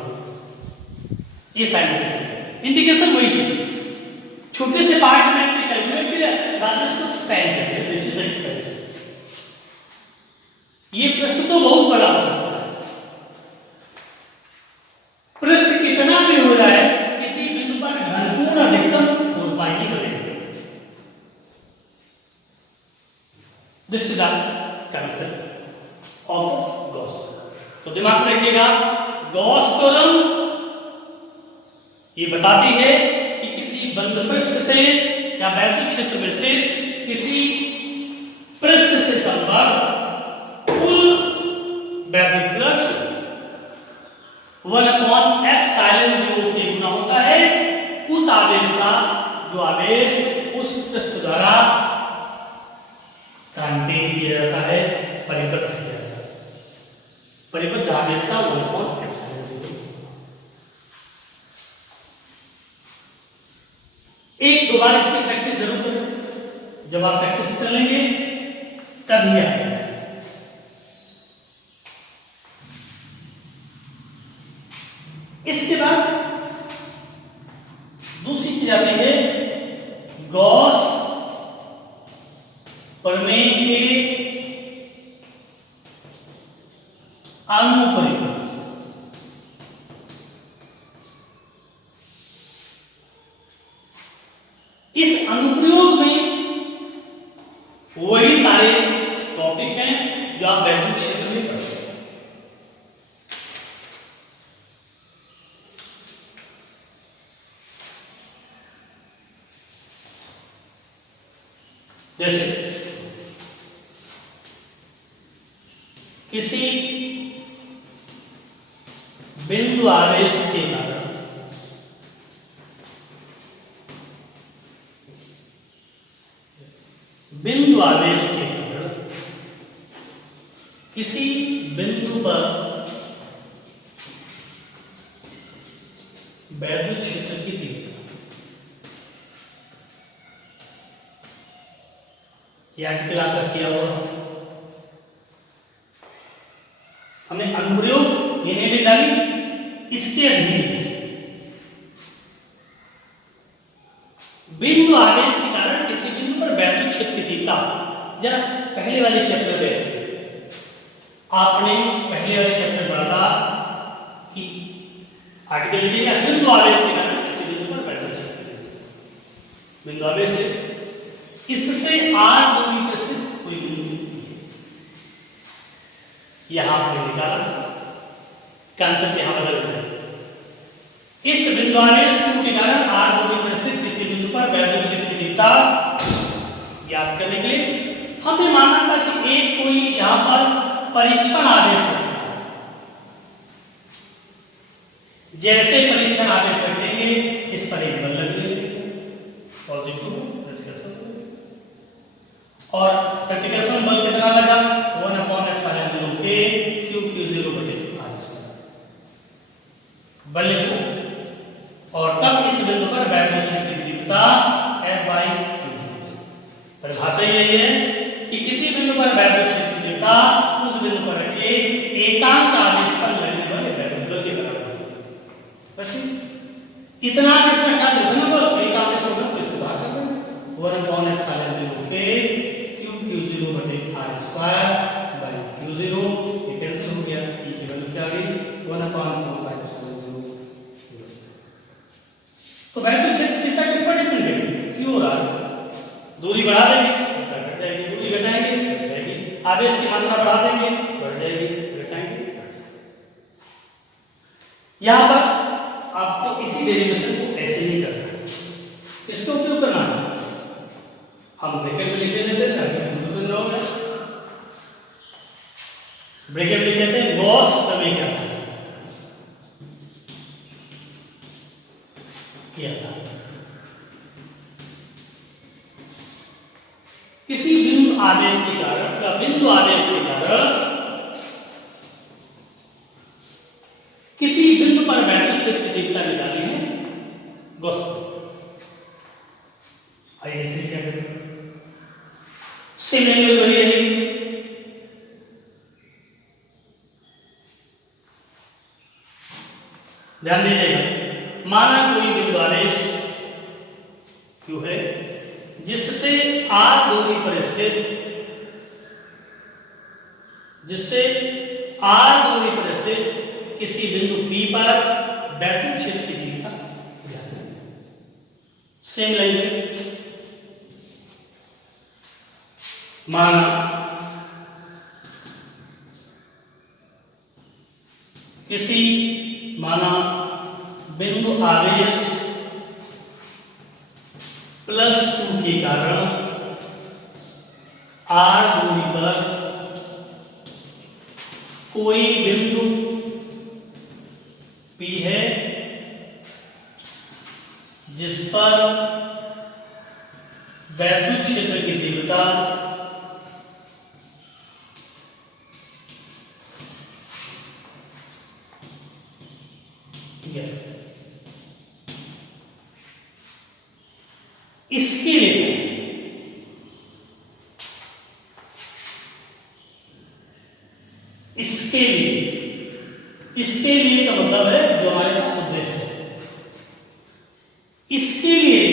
ये साइंटिफिक इंडिकेशन वही चीज, छोटे से पार्ट में से कैलकुलेट किया, बाद में इसको एक्सपेंड कर दिया। This is the expansion. ये प्रश्न तो बहुत बड़ा हो सकता है, प्रश्न कितना भी हो जाए, किसी बिंदु पर घनपूर्ण अधिकतम 4 पाई ही बनेगा। This is the concept of Gauss theorem. तो दिमाग में रखिएगा, गॉस थ्योरम ये बताती है कि किसी बंद पृष्ठ से या वैद्युत क्षेत्र में स्थित किसी पृष्ठ से संबद्ध कुल वैद्युत फ्लक्स 1/ε0 के गुना होता है उस आवेश का, जो आवेश उस पृष्ठ द्वारा कांटेन किया जाता है, परिबद्ध किया जाता है। परिबद्ध आवेश का 1/ε0। एक 2 बार इसकी प्रैक्टिस जरूर करें, जब आप प्रैक्टिस कर लेंगे तभी आएगा। इसके बाद दूसरी चीज आती है गॉस प्रमेय के अनुप्रयोग। इस अनुप्रयोग में वही सारे टॉपिक हैं जो आप वैद्युत क्षेत्र में पढ़ सकते हैं। जैसे किसी बिंदु आवेश के कारण बिंदु आवेश के कारण किसी बिंदु पर वैद्युत क्षेत्र की तीव्रता, यह आर्टिकल आपका किया हुआ हमने अनुप्रयोग ये नहीं डाली, इसके अधीन बिंदु आवेश के कारण किसी बिंदु पर वैद्युत क्षेत्र की तीव्रता। जरा पहले वाले चैप्टर में आपने पहले वाले चैप्टर पढ़ा था कि आर्टिकल लिखिएगा बिंदु आवेश के कारण किसी बिंदु पर वैद्युत क्षेत्र की तीव्रता। बिंदु आवेश है, इससे r दूरी पर स्थित कोई बिंदु नहीं है, यहां आपने निकाला था, कंसेप्ट यहां बदल गया। इस बिंदु आवेश q के कारण r दूरी पर स्थित किसी बिंदु पर वैद्युत क्षेत्र की तीव्रता याद करने के लिए हमने माना था कि एक कोई यहां पर परीक्षण आवेश है। जैसे परीक्षण आवेश रखेंगे इस पर एक बल लगने लगेगा, पॉजिटिव प्रतिकर्षण और प्रतिकर्षण बल कितना लगा 1/ε0 के Q0/r²। बल को और तब इस बिंदु पर वैद्युत क्षेत्र की तीव्रता F/Q0। परिभाषा यही है कि किसी बिंदु पर वैद्युत क्षेत्र की तीव्रता उस बिंदु पर रखे एकांक आवेश पर लगने वाले वैद्युत बल के बराबर है। बस इतना आवेश रखा तो ना बल एक आवेश होगा तो इसको भाग कर देना 1/ε0 के Q0/r² Q0 ये कैंसिल हो गया। E की वैल्यू क्या आ गई 1/4πε0। तो वैद्युत क्षेत्र कितना किस पर डिपेंड है Q और R। दूरी बढ़ा देंगे घट जाएगी, दूरी घटाएंगे घट जाएगी, आवेश की मात्रा बढ़ा देंगे बढ़ जाएगी, घटाएंगे बढ़ जाएगी। यहां पर आपको इसी डेरिवेशन को ऐसे नहीं करना है, इसको क्यों करना है हम ब्रैकेट में लिखे देते हैं ताकि कंफ्यूजन ना हो। ब्रैकेट लिख देते हैं गॉस समीकरण किया था। किसी बिंदु आवेश के कारण या बिंदु आवेश के कारण किसी बिंदु पर वैद्युत क्षेत्र की तीव्रता निकाली है गॉस। आइए देखिए क्या करें। सिमिलर वही है, ध्यान दीजिएगा। माना कोई बिंदु आवेश Q है जिससे R दूरी पर स्थित किसी बिंदु P पर वैद्युत क्षेत्र की तीव्रता ज्ञात है। Same language. माना बिंदु आवेश +2 के कारण R दूरी पर कोई बिंदु P है जिस पर वैद्युत क्षेत्र की तीव्रता इसके लिए का मतलब है जो हमारे पास उद्देश्य है। इसके लिए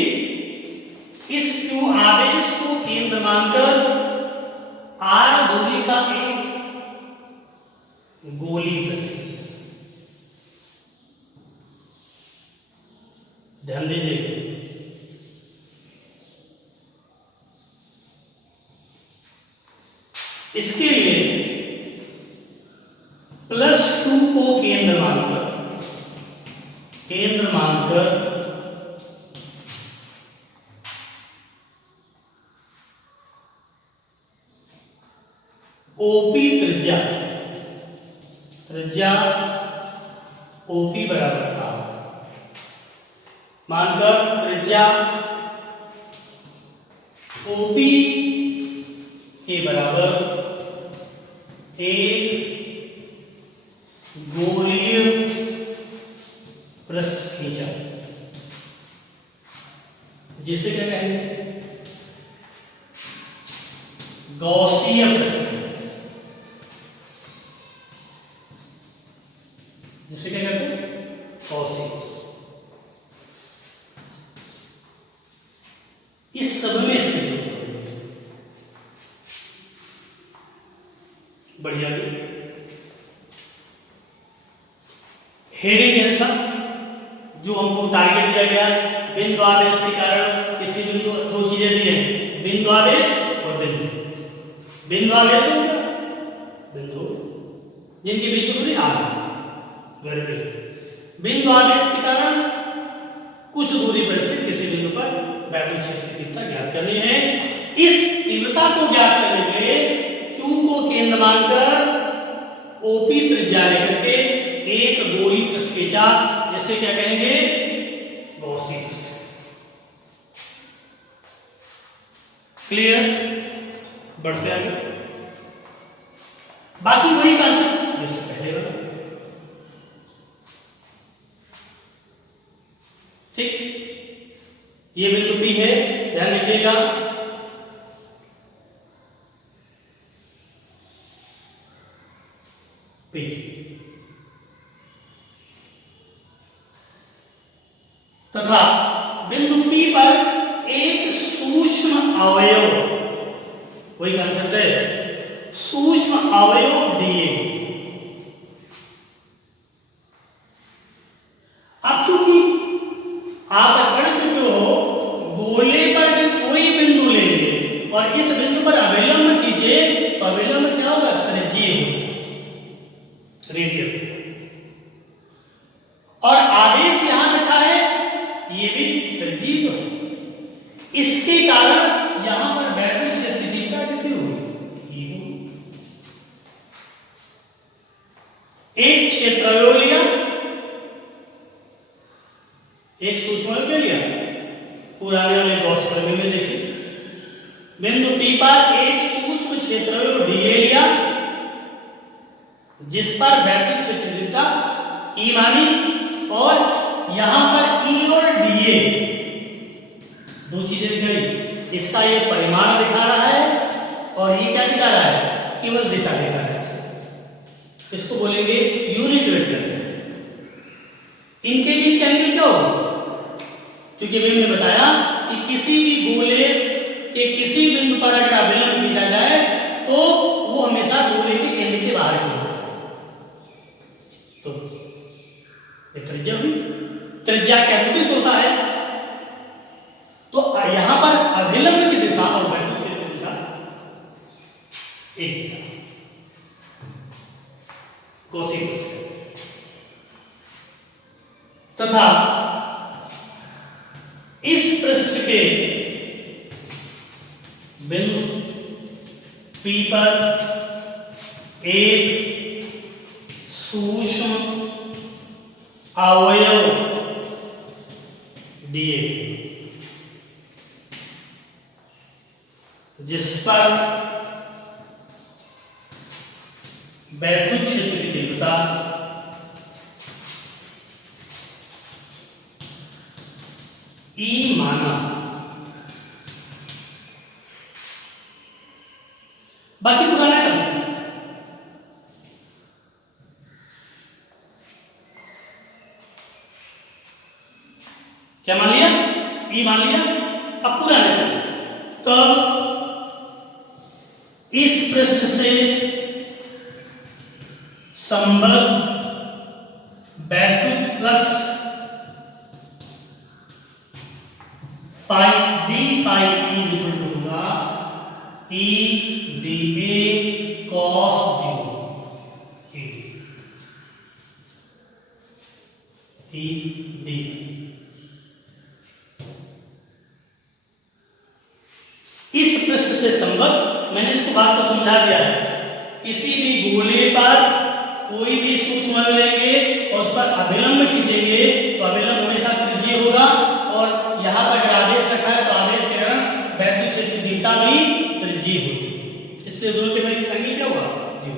इस Q आवेश को केंद्र मानकर R दूरी का एक गोली प्रस्तुत। ध्यान दीजिए, इसके लिए +2 को केंद्र मानकर OP त्रिज्या OP बराबर था मानकर त्रिज्या OP के बराबर एक गोलीय पृष्ठ खींचा, जिसे क्या कहेंगे गॉसीय पृष्ठ, जिसे क्या कहते हैं गॉसीय। इस सब में बढ़िया हेडिंग आंसर जो हमको टारगेट दिया गया, बिंदु आवेश के कारण किसी बिंदु, दो चीजें दी हैं, बिंदु आवेश और बिंदु आवेश हो गया, बिंदु जिनके बीच में दूरी R है। बिंदु आवेश के कारण कुछ दूरी पर स्थित किसी बिंदु पर वैद्युत क्षेत्र की तीव्रता ज्ञात करनी है। इस तीव्रता को ज्ञात करने के लिए Q को केंद्र मानकर OP त्रिज्या लेकर के एक गोली पृष्ठ खींचा, जैसे क्या कहेंगे गॉसी पृष्ठ। क्लियर? बढ़ते आगे। बाकी वही कॉन्सेप्ट जैसे पहले वाला, ठीक। ये बिंदु P है, ध्यान रखिएगा। P तथा बिंदु P पर एक सूक्ष्म अवयव, वही कंसेप्ट है, सूक्ष्म अवयव दिए। अब चूंकि आप पढ़ चुके हो, गोले पर जब कोई बिंदु लेंगे और इस बिंदु पर अभिलंब कीजिए तो अभिलंब क्या होगा? त्रिज्यीय होगा, रेडियल। और आदेश यहां रखा है, ये भी त्रिज्यीय है। इसके कारण यहां पर वैद्युत क्षेत्र दिशा कितनी होगी? ये होगी। एक क्षेत्रफल लिया, एक सूक्ष्म लिया, पुराने वाले गॉस प्रमेय में देखिए, बिंदु P पर एक सूक्ष्म क्षेत्रफल डीए लिया, जिस पर वैद्युत क्षेत्र दिशा E मानी, और यहां पर E और डीए दो चीजें दिखाई। इसका ये परिमाण दिखा रहा है और ये क्या दिखा रहा है? केवल दिशा दिखा रहा है। इसको बोलेंगे यूनिट वेक्टर। इनके बीच का एंगल क्या होगा? क्योंकि अभी हमने बताया कि किसी भी गोले के किसी बिंदु पर अगर अभिलंब किया जाए तो वो हमेशा गोले के केंद्र के बाहर की होता है। तो त्रिज्या हुई, त्रिज्या का अनुदिश होता है। तो यहां पर अभिलंब की दिशा और वैद्युत क्षेत्र की दिशा एक दिशा, कोसिनुस तथा इस पृष्ठ के बिंदु P पर एक सूक्ष्म अवयव दिए, जिस पर वैद्युत क्षेत्र की तीव्रता E माना। बाकी पुराना कंसेप्ट, क्या मान लिया? E मान लिया। अब पुराने तो इस पृष्ठ से संबद्ध वैद्युत flux phi D phi E equal to होगा E D A cos G E D. इस पृष्ठ से संबद्ध, मैंने इसको बात को समझा दिया है। किसी भी गोले पर कोई भी सूक्ष्म लेंगे और उस पर अभिलंब खींचेंगे तो अभिलंब हमेशा त्रिज्यीय होगा, और यहां पर अगर आदेश रखा है तो आदेश के कारण वैद्युत क्षेत्र दिशा भी त्रिज्यीय होती है। इसलिए दोनों के बीच एंगल क्या होगा? 0।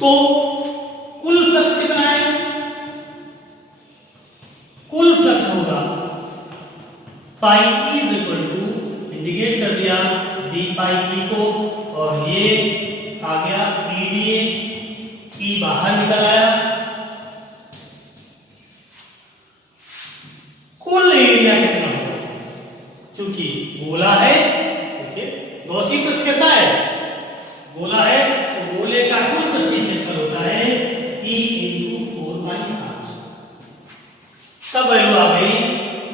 तो कुल फ्लक्स कितना है? कुल फ्लक्स होगा phi E is equal to, indicate कर दिया डी फाई ई को, और ये आ गया ई डी ए, ई बाहर निकल आया, कुल एरिया कितना होगा? क्योंकि गोला है, देखिए गॉसी पृष्ठ कैसा है? गोला है, तो गोले का कुल पृष्ठीय क्षेत्रफल होता है E × 4πr। तब वैल्यू आ गई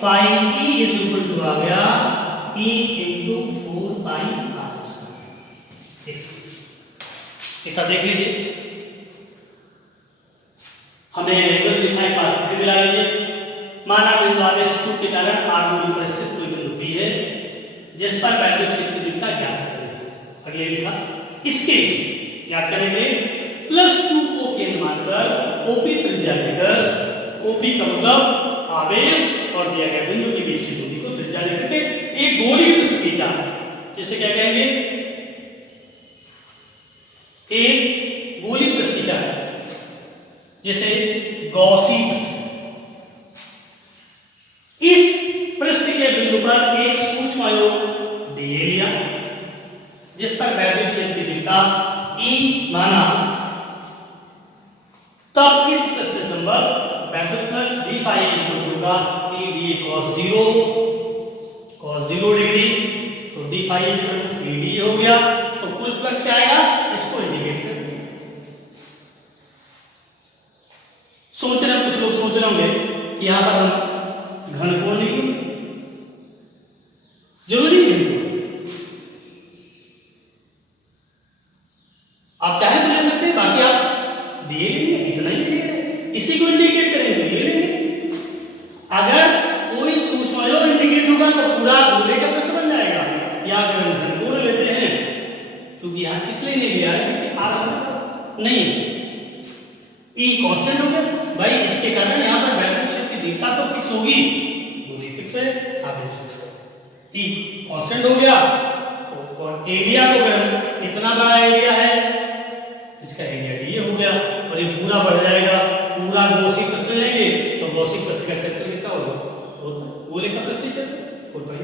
phi E is equal to आ गया E × 4πr। इतना देख लीजिए, हमें लैंग्वेज लिखा है, बात फिर मिला लीजिए। माना बिंदु आवेश Q के कारण r दूरी पर स्थित कोई बिंदु P है, जिस पर वैद्युत क्षेत्र दिशा ज्ञात करेंगे। अगले लिखा, इसके ज्ञात करेंगे +2 को केंद्र मानकर OP त्रिज्या लेकर, OP का मतलब आवेश और दिया गया बिंदु के बीच की दूरी को त्रिज्या लेकर एक गोलीय पृष्ठ खींचा। जिसे क्या कहेंगे, एक गोली पृष्ठिका जिसे गॉसी पृष्ठ। इस पृष्ठ के बिंदु पर एक सूक्ष्म आयोग डीए लिया जिस पर वैद्युत क्षेत्र की दिशा ई माना, तब इस पृष्ठ से संबद्ध वैद्युत फ्लक्स डी फाई होगा ए डी cos 0 डिग्री, तो डी फाई ए डी हो गया। तो कुल फ्लक्स क्या आएगा, इसको इंडिकेट कर दिया। सोच रहे कुछ लोग सोच रहे होंगे कि यहां पर हम घन कोण लिखेंगे, जरूरी है आप चाहे तो ले सकते हैं, बाकी आप दिए लेंगे, इतना ही ले रहे, इसी को इंडिकेट करेंगे, ये लेंगे। अगर कोई सूक्ष्म इंडिकेट होगा तो पूरा गोले का प्रश्न बन जाएगा। या अगर हम घन कोण लेते हैं, क्योंकि यहाँ इसलिए नहीं लिया है क्योंकि आर हमारे पास नहीं है, ई कांस्टेंट हो गया भाई, इसके कारण यहाँ पर वैद्युत क्षेत्र की दिशा तो फिक्स होगी, दूरी फिक्स है, आवेश फिक्स है, ई कांस्टेंट हो गया। तो एरिया को अगर इतना बड़ा एरिया है, इसका एरिया डी हो गया, और ये पूरा बढ़ जाएगा, पूरा गॉसी पृष्ठ लेंगे तो गॉसी पृष्ठ का क्षेत्र कितना होगा, तो गोले का पृष्ठीय क्षेत्र 4 पाई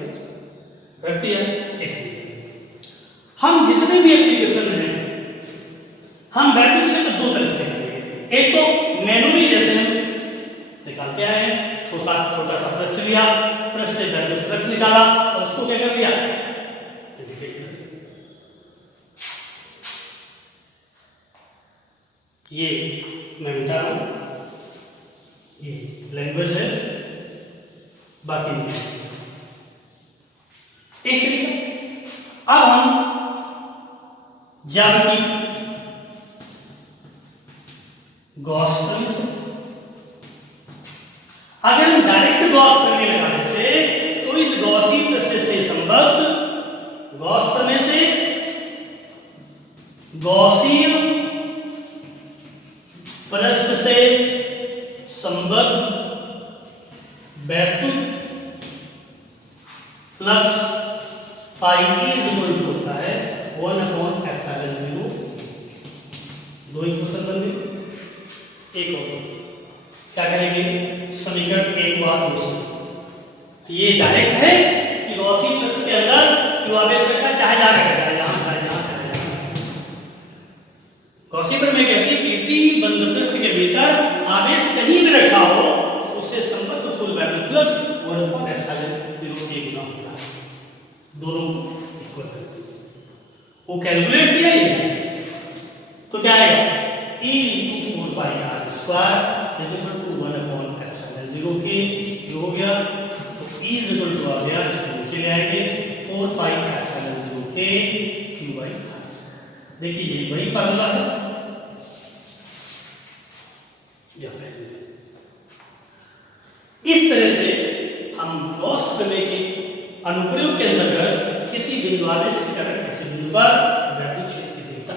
रख दिया। इसलिए हम जितने भी एप्लीकेशन हैं, हम वैद्युत क्षेत्र दो तरह से करेंगे। एक तो मैनुअली जैसे हम निकालते आए हैं, छोटा सा पृष्ठ लिया, पृष्ठ से वैद्युत फ्लक्स निकाला और उसको क्या कर दिया, ये मैं मिटा रहा हूं, ये लैंग्वेज है, बाकी नहीं। एक तरीका। अब हम ज्यामिति गॉस प्रमेय से, अगर हम डायरेक्ट गॉस प्रमेय लगा देते तो इस गॉसी पृष्ठ से संबद्ध गॉस प्रमेय से गॉसीय पृष्ठ से संबद्ध वैद्युत flux phi is equal to होता है 1/ε0। दो इक्वेशन बन गई। एक और क्या करेंगे, समीकरण 1 बार 2 से, ये डायरेक्ट है कि गॉसी पृष्ठ के अंदर जो आवेश रखा चाहे जा रखा यहां चाहे यहां चाहे यहां, गॉसी पर मैं कहती है कि किसी बंद पृष्ठ के भीतर आवेश कहीं भी रखा हो उससे संबद्ध कुल वैद्युत फ्लक्स 1/ε0 के गुना होता है, दोनों इक्वल है। वो कैलकुलेट किया ये, तो क्या आएगा, E × 4 pi r square is equal to 1/ε0 के, ये हो गया। तो E इज इक्वल टू आ गया, इसको नीचे ले आएंगे 4 पाई ε0 के q/r। देखिए ये वही फार्मूला है जो पहले। इस तरह से हम गॉस प्रमेय के अनुप्रयोग के अंतर्गत किसी बिंदु आवेश के कारण किसी बिंदु पर वैद्युत क्षेत्र की तीव्रता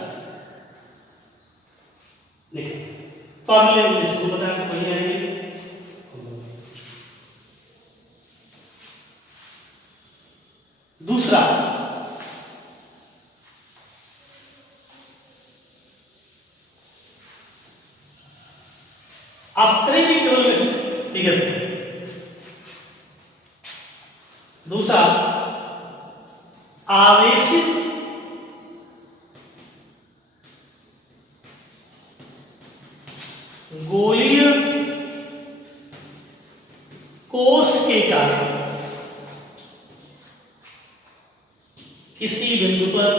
निकालेंगे। फार्मूले में इसको बताया तो वही आएंगे। दूसरा, आप करेंगे केवल फिगर। दूसरा, आवेशित गोलीय कोश के कारण किसी बिंदु पर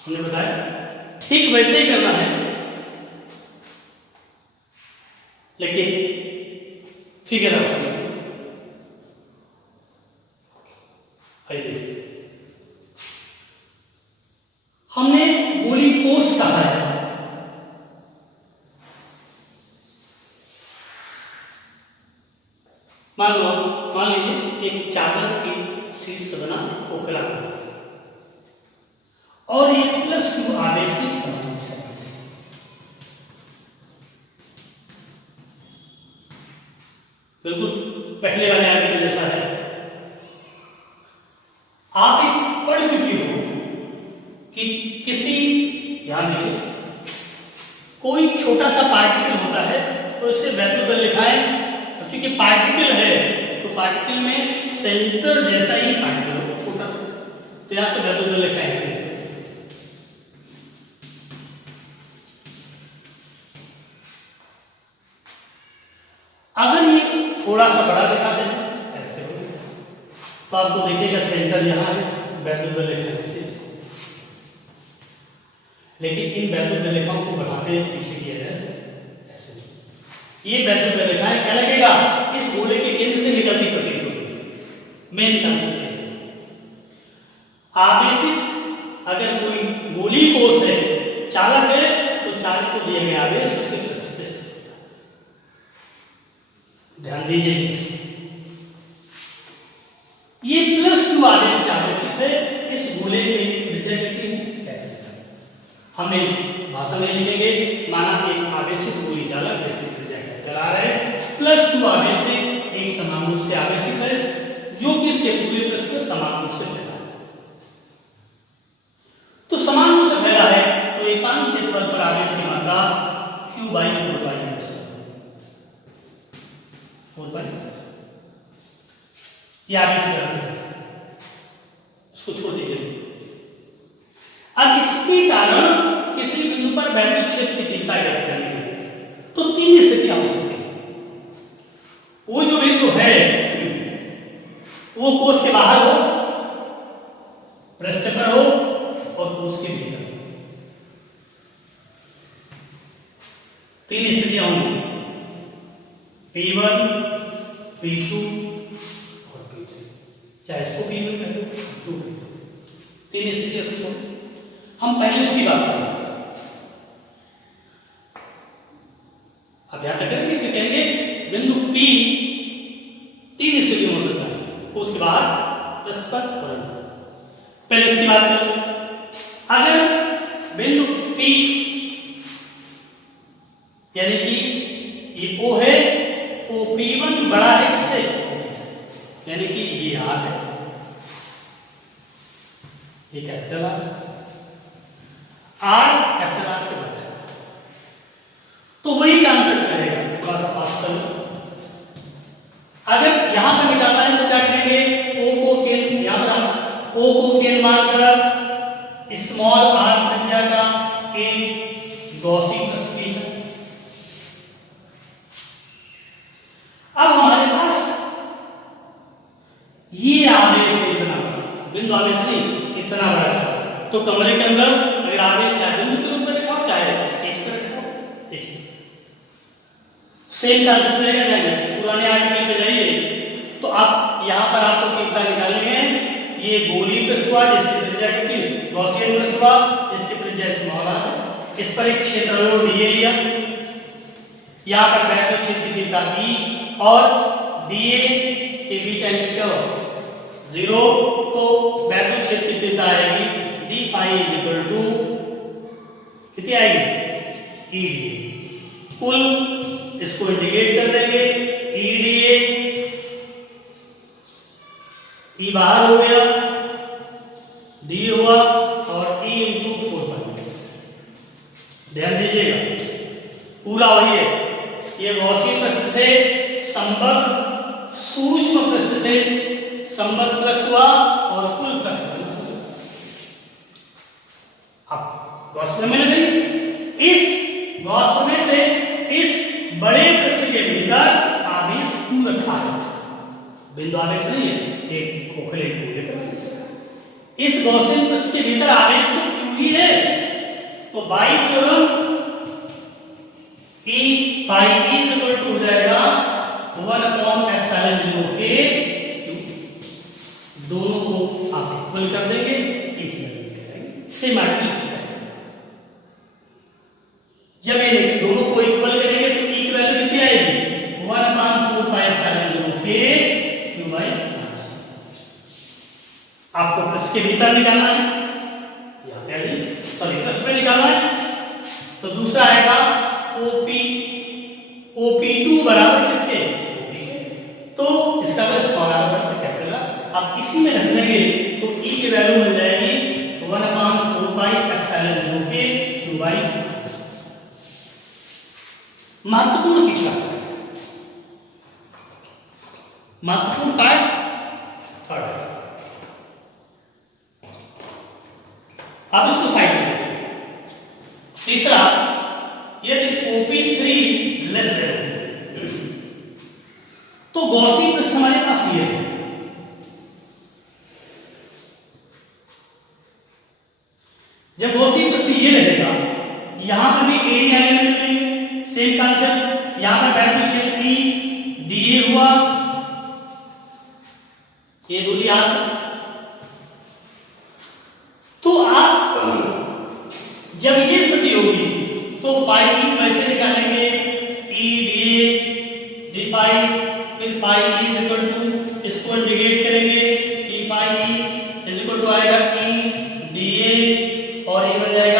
हमने बताया ठीक वैसे ही करना है, लेकिन फिगर हमने गोली कोश कहा है। मान लीजिए एक चादर की शीर्ष बना खोखला और एक +2 आवेशित समरूप से बिल्कुल पहले वाले आर्टिकल जैसा है। आप एक पढ़ चुकी हो कि किसी, याद देखिए, कोई छोटा सा पार्टिकल होता है तो इससे वैल्यू पर लिखा है, तो क्योंकि पार्टिकल है तो पार्टिकल में सेंटर जैसा ही पार्टिकल होगा, छोटा सा, तो यहां से वैल्यू पर लिखा है इसे। अगर ये थोड़ा सा बड़ा दिखाते हैं ऐसे हो तो आपको देखिएगा सेंटर यहां है, वैल्यू पर लिखा है, लेकिन इन वैल्यू पे रेखाओं को बढ़ाते हैं पीछे किया जाए ऐसे। ये वैल्यू पे रेखा है, क्या लगेगा, इस गोले के केंद्र से निकलती प्रतीत होगी। मेन कंसेप्ट है आवेशित, अगर कोई गोली कोष है, चालक है, तो चालक को दिए गए आवेश उसके पृष्ठ पे स्थित होता है। ध्यान दीजिए, ये +2 आवेश से आवेशित है, इस गोले के त्रिज्या कितनी है, हमने भाषा में लिखेंगे, माना एक आवेशित गोली चालक जिसकी त्रिज्या कैपिटल R है, +2 आवेश से एक समान रूप से आवेशित है, जो कि इसके पूरे पृष्ठ पर समान रूप से फैला है। तो समान रूप से फैला है तो एकांक क्षेत्रफल पर आवेश की मात्रा Q/4πr ये आवेश है, उसको छोड़ दीजिए। अब इसके कारण किसी बिंदु पर वैद्युत क्षेत्र की तीव्रता ज्ञात करनी है तो 3 स्थितियां हो सकती हैं। वो जो बिंदु है वो कोष के बाहर हो, पृष्ठ पर हो और कोष के भीतर हो। 3 स्थितियां होंगी, P1, P2 और P3, चाहे इसको P1 कह दो, P2 कह दो, 3 स्थितियां होंगी। हम पहले उसकी बात करेंगे, अब याद रखेंगे, फिर कहेंगे बिंदु P 3 स्थितियों हो सकता है, उसके बाद पृष्ठ पर और पहले इसकी बात करें। अगर बिंदु P यानी कि ये O है, OP1 बड़ा है किससे, यानी कि ये R है, ये कैपिटल R है, R कैपिटल R से बड़ा है, तो वही कंसेप्ट करेगा। थोड़ा सा पास करो, अगर यहां पर निकालना है तो क्या करेंगे, O को केंद्र, यहां पर O को केंद्र मानकर स्मॉल r त्रिज्या का एक गॉसी पृष्ठ खींचना। अब हमारे पास ये आवेश इतना बड़ा, बिंदु आवेश नहीं, इतना बड़ा था, तो कमरे के अंदर अगर आवेश चाहे बिंदु के रूप में रखा हो चाहे सीट पर रखा हो, सेम कंसेप्ट रहेगा। नहीं, पुराने आर्टिकल पे जाइए तो आप यहां पर आपको तीव्रता निकालनी है। ये गोली पृष्ठ हुआ जिसकी त्रिज्या कितनी, गॉसियन पृष्ठ हुआ जिसकी त्रिज्या स्मॉल r है, इस पर एक क्षेत्रफल dA लिया, यहां पर वैद्युत क्षेत्र की तीव्रता E और dA के बीच एंगल क्या हो 0, तो वैद्युत क्षेत्र की तीव्रता आएगी d phi कितनी आएगी, EdA। कुल इसको इंटीग्रेट कर देंगे, EdA, E बाहर हो गया, D हुआ और E × 4π। ध्यान दीजिएगा, पूरा वही है, ये गॉसियन पृष्ठ से संबद्ध सूक्ष्म पृष्ठ से संबद्ध फ्लक्स हुआ और कुल फ्लक्स बना। अब गॉसियन में नहीं, इस गॉस में से इस बड़े पृष्ठ के भीतर आवेश क्यों रखा है, बिंदु आवेश नहीं है, एक खोखले गोले पर आवेश है। इस गॉसियन पृष्ठ के भीतर आवेश तो क्यों ही है, तो by theorem E phi E हो जाएगा 1/ε0 के, दोनों को आप इक्वल कर देंगे, एक ही वैल्यू करेंगे, सेम आर्टिकल। जब ये दोनों को इक्वल करेंगे तो E की वैल्यू कितनी आएगी, 1/4πε0 के Q/R। आपको पृष्ठ के भीतर निकालना है, यहाँ पे आइए, सॉरी पृष्ठ पे निकालना है, तो दूसरा आएगा OP OP2 बराबर किसके, महत्वपूर्ण तीसरा, महत्वपूर्ण पार्ट थर्ड। अब इसको साइड में देखिए। तीसरा, यदि OP3 लेस देन, तो गॉसी प्रश्न हमारे पास ये है। जब गॉसी प्रश्न ये रहेगा, यहां पर भी एरिया एलिमेंट लेंगे, सेम कॉन्सेप्ट, यहां पर वैल्यू क्षेत्र E DA हुआ, ये दूरी याद। तो आप जब ये स्थिति होगी तो पाई E वैसे निकालेंगे, E DA D पाई, फिर phi E is equal to, इसको इंटीग्रेट करेंगे, E phi E is equal to आएगा E DA और ये बन जाएगा